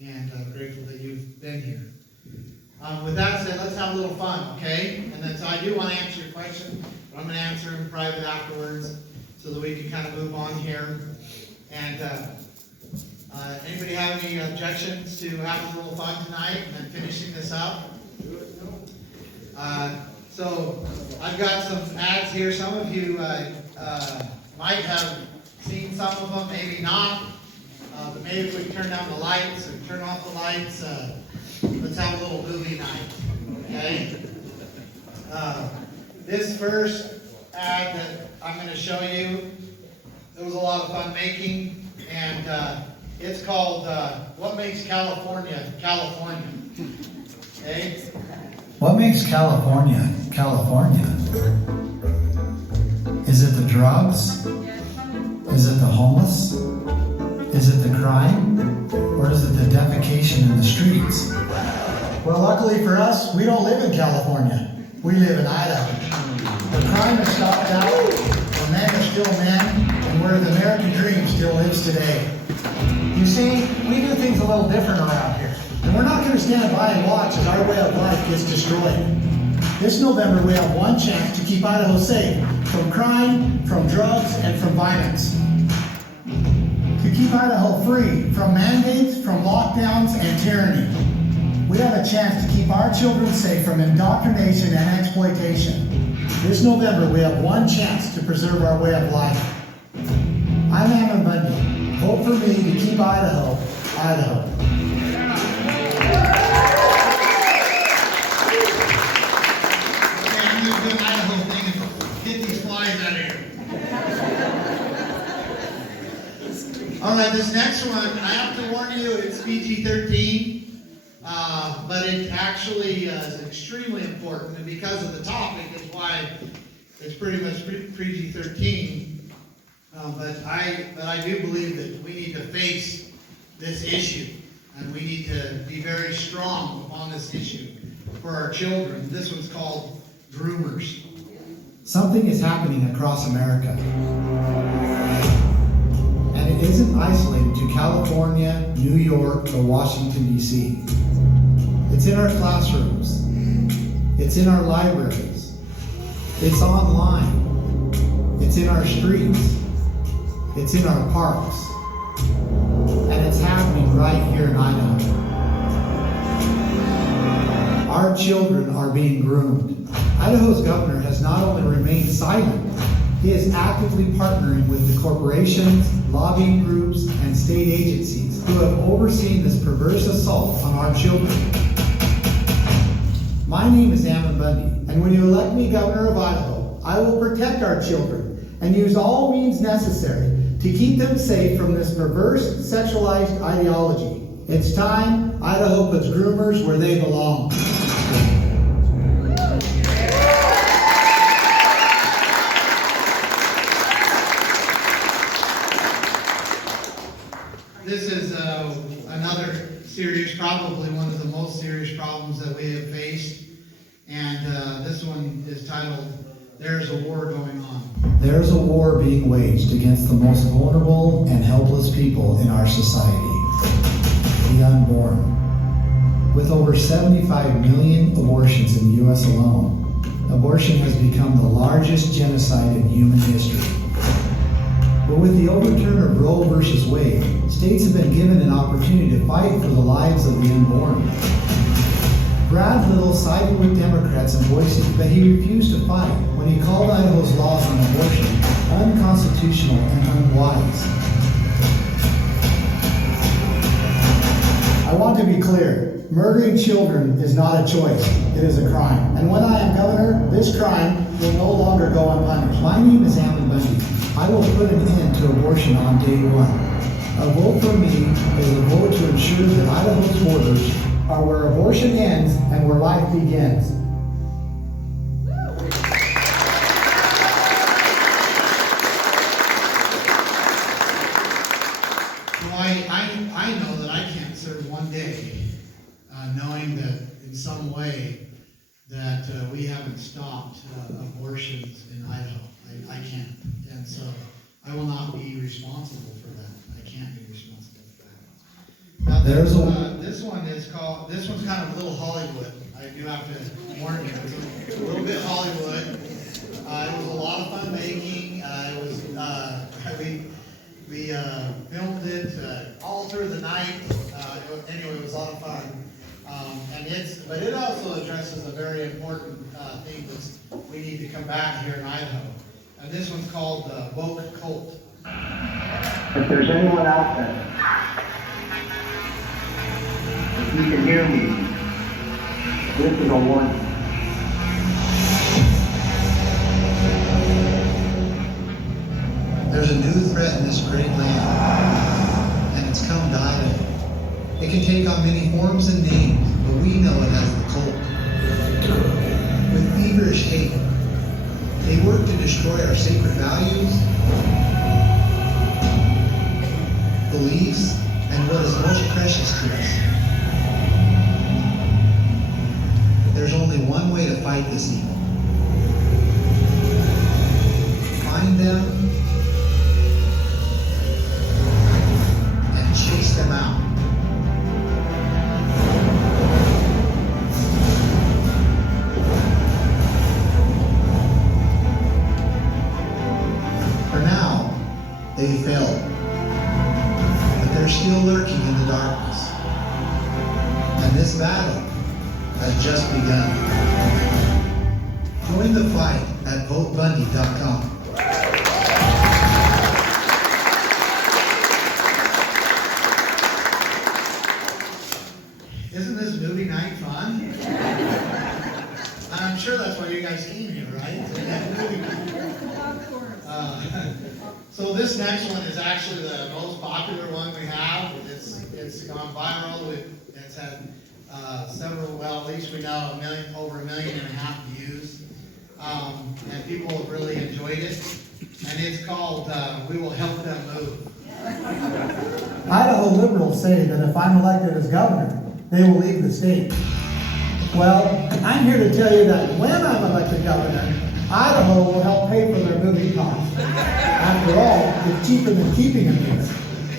and I'm grateful that you've been here. With that said, let's have a little fun, okay? And then, so I do want to answer your question, but I'm going to answer in private afterwards so that we can kind of move on here. And anybody have any objections to having a little fun tonight and then finishing this up? So I've got some ads here. Some of you might have seen some of them, maybe not. But maybe if we turn down the lights or turn off the lights, let's have a little movie night, okay? This first ad that I'm going to show you, it was a lot of fun making, and it's called What Makes California, California, okay? What makes California, California? Is it the drugs? Is it the homeless? Is it the crime? Or is it the defecation in the streets? Well, luckily for us, we don't live in California. We live in Idaho. The crime has stopped out, where men are still men, and where the American dream still lives today. You see, we do things a little different around here. And we're not going to stand by and watch as our way of life gets destroyed. This November, we have one chance to keep Idaho safe from crime, from drugs, and from violence. To keep Idaho free from mandates, from lockdowns, and tyranny. We have a chance to keep our children safe from indoctrination and exploitation. This November, we have one chance to preserve our way of life. I'm Emmett Bundy. Vote for me to keep Idaho, Idaho. I'm going to do an Idaho thing and get these flies out of here. All right, this next one, I have to warn you, it's PG-13, but it actually is extremely important, and because of the topic is why it's pretty much PG-13. But I do believe that we need to face this issue, and we need to be very strong upon this issue for our children. This one's called groomers. Something is happening across America. And it isn't isolated to California, New York, or Washington, D.C. It's in our classrooms. It's in our libraries. It's online. It's in our streets. It's in our parks. And it's happening right here in Idaho. Our children are being groomed. Idaho's governor has not only remained silent, he is actively partnering with the corporations, lobbying groups, and state agencies who have overseen this perverse assault on our children. My name is Ammon Bundy, and when you elect me governor of Idaho, I will protect our children and use all means necessary to keep them safe from this perverse, sexualized ideology. It's time Idaho puts groomers where they belong. This is another serious, probably one of the most serious problems that we have faced. And this one is titled, There's a War Going On. There's a war being waged against the most vulnerable and helpless people in our society, the unborn. With over 75 million abortions in the U.S. alone, abortion has become the largest genocide in human history. But with the overturn of Roe versus Wade, states have been given an opportunity to fight for the lives of the unborn. Brad Little sided with Democrats in Boise, but he refused to fight when he called Idaho's laws on abortion unconstitutional and unwise. I want to be clear, murdering children is not a choice, it is a crime. And when I am governor, this crime will no longer go unpunished. My name is Ammon Bundy. I will put an end to abortion on day one. A vote for me is a vote to ensure that Idaho's borders are where abortion ends and where life begins. Well, I know that I can't serve one day knowing that in some way that we haven't stopped abortions in Idaho. I can't. And so I will not be responsible for that. I can't be responsible for that. Now, this one's kind of a little Hollywood. I do have to warn you. It's a little bit Hollywood. It was a lot of fun making. We filmed it all through the night. Anyway, it was a lot of fun. But it also addresses a very important thing that we need to combat here in Idaho. And this one's called the woke cult. If there's anyone out there, if you can hear me, this is a warning. There's a new threat in this great land, and it's come to Idaho. It can take on many forms and names, but we know it as the cult. With feverish hate, they work to destroy our sacred values, beliefs, and what is most precious to us. There's only one way to fight this evil. Find them and chase them out. For now, they failed, but they're still lurking in the darkness. And this battle has just begun. Join the fight at votebundy.com. Isn't this movie night fun? I'm sure that's why you guys came here, right? So this next one is actually the most popular one we have. It's gone viral. It's had several, well, at least we know over 1.5 million views. And people have really enjoyed it. and it's called, We Will Help Them Move. Idaho liberals say that if I'm elected as governor, they will leave the state. Well, I'm here to tell you that when I'm elected governor, Idaho will help pay for their moving costs. After all, it's cheaper than keeping them here.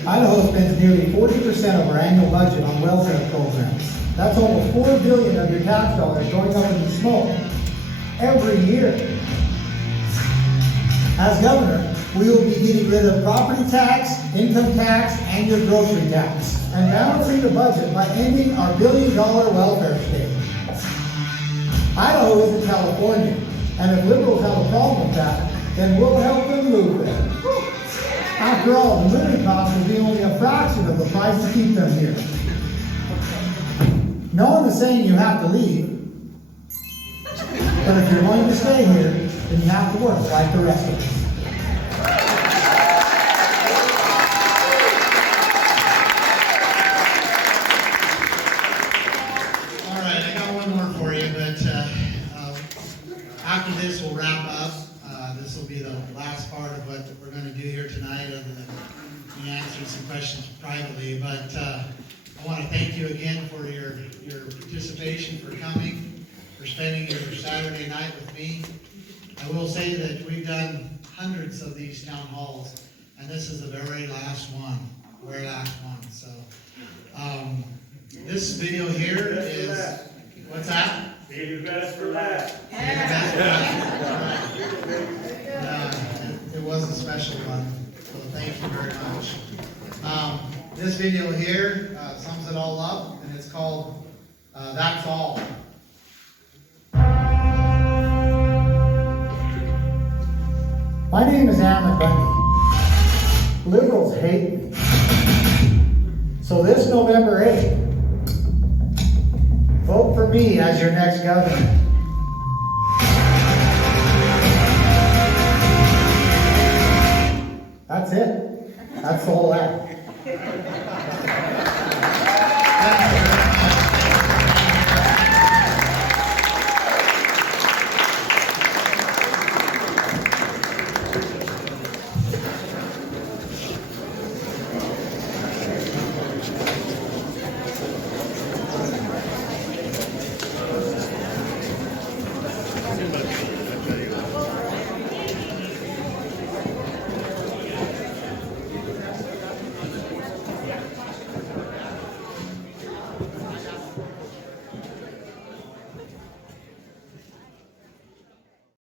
Idaho spends nearly 40% of our annual budget on welfare programs. That's almost $4 billion of your tax dollars going up in the smoke every year. As governor, we will be getting rid of property tax, income tax, and your grocery tax, and balancing the budget by ending our billion-dollar welfare state. Idaho isn't California, and if liberals have a problem with that, then we'll help them move there. After all, the moving cost will be only a fraction of the price to keep them here. No one is saying you have to leave, but if you're going to stay here, then you have to work like the rest of us. All right, I got one more for you, but after this, we'll wrap up. This will be the last part of what we're going to do here tonight, other than me answering some questions privately. But I want to thank you again for your participation, for coming, for spending your Saturday night with me. I will say that we've done hundreds of these town halls, and this is the very last one. So this video here is, what's that? Save the best for last. It was a special one, so thank you very much. This video here sums it all up, and it's called That's All. My name is Ammon Bundy. Liberals hate me. So this November 8th, vote for me as your next governor. That's it. That's the whole act.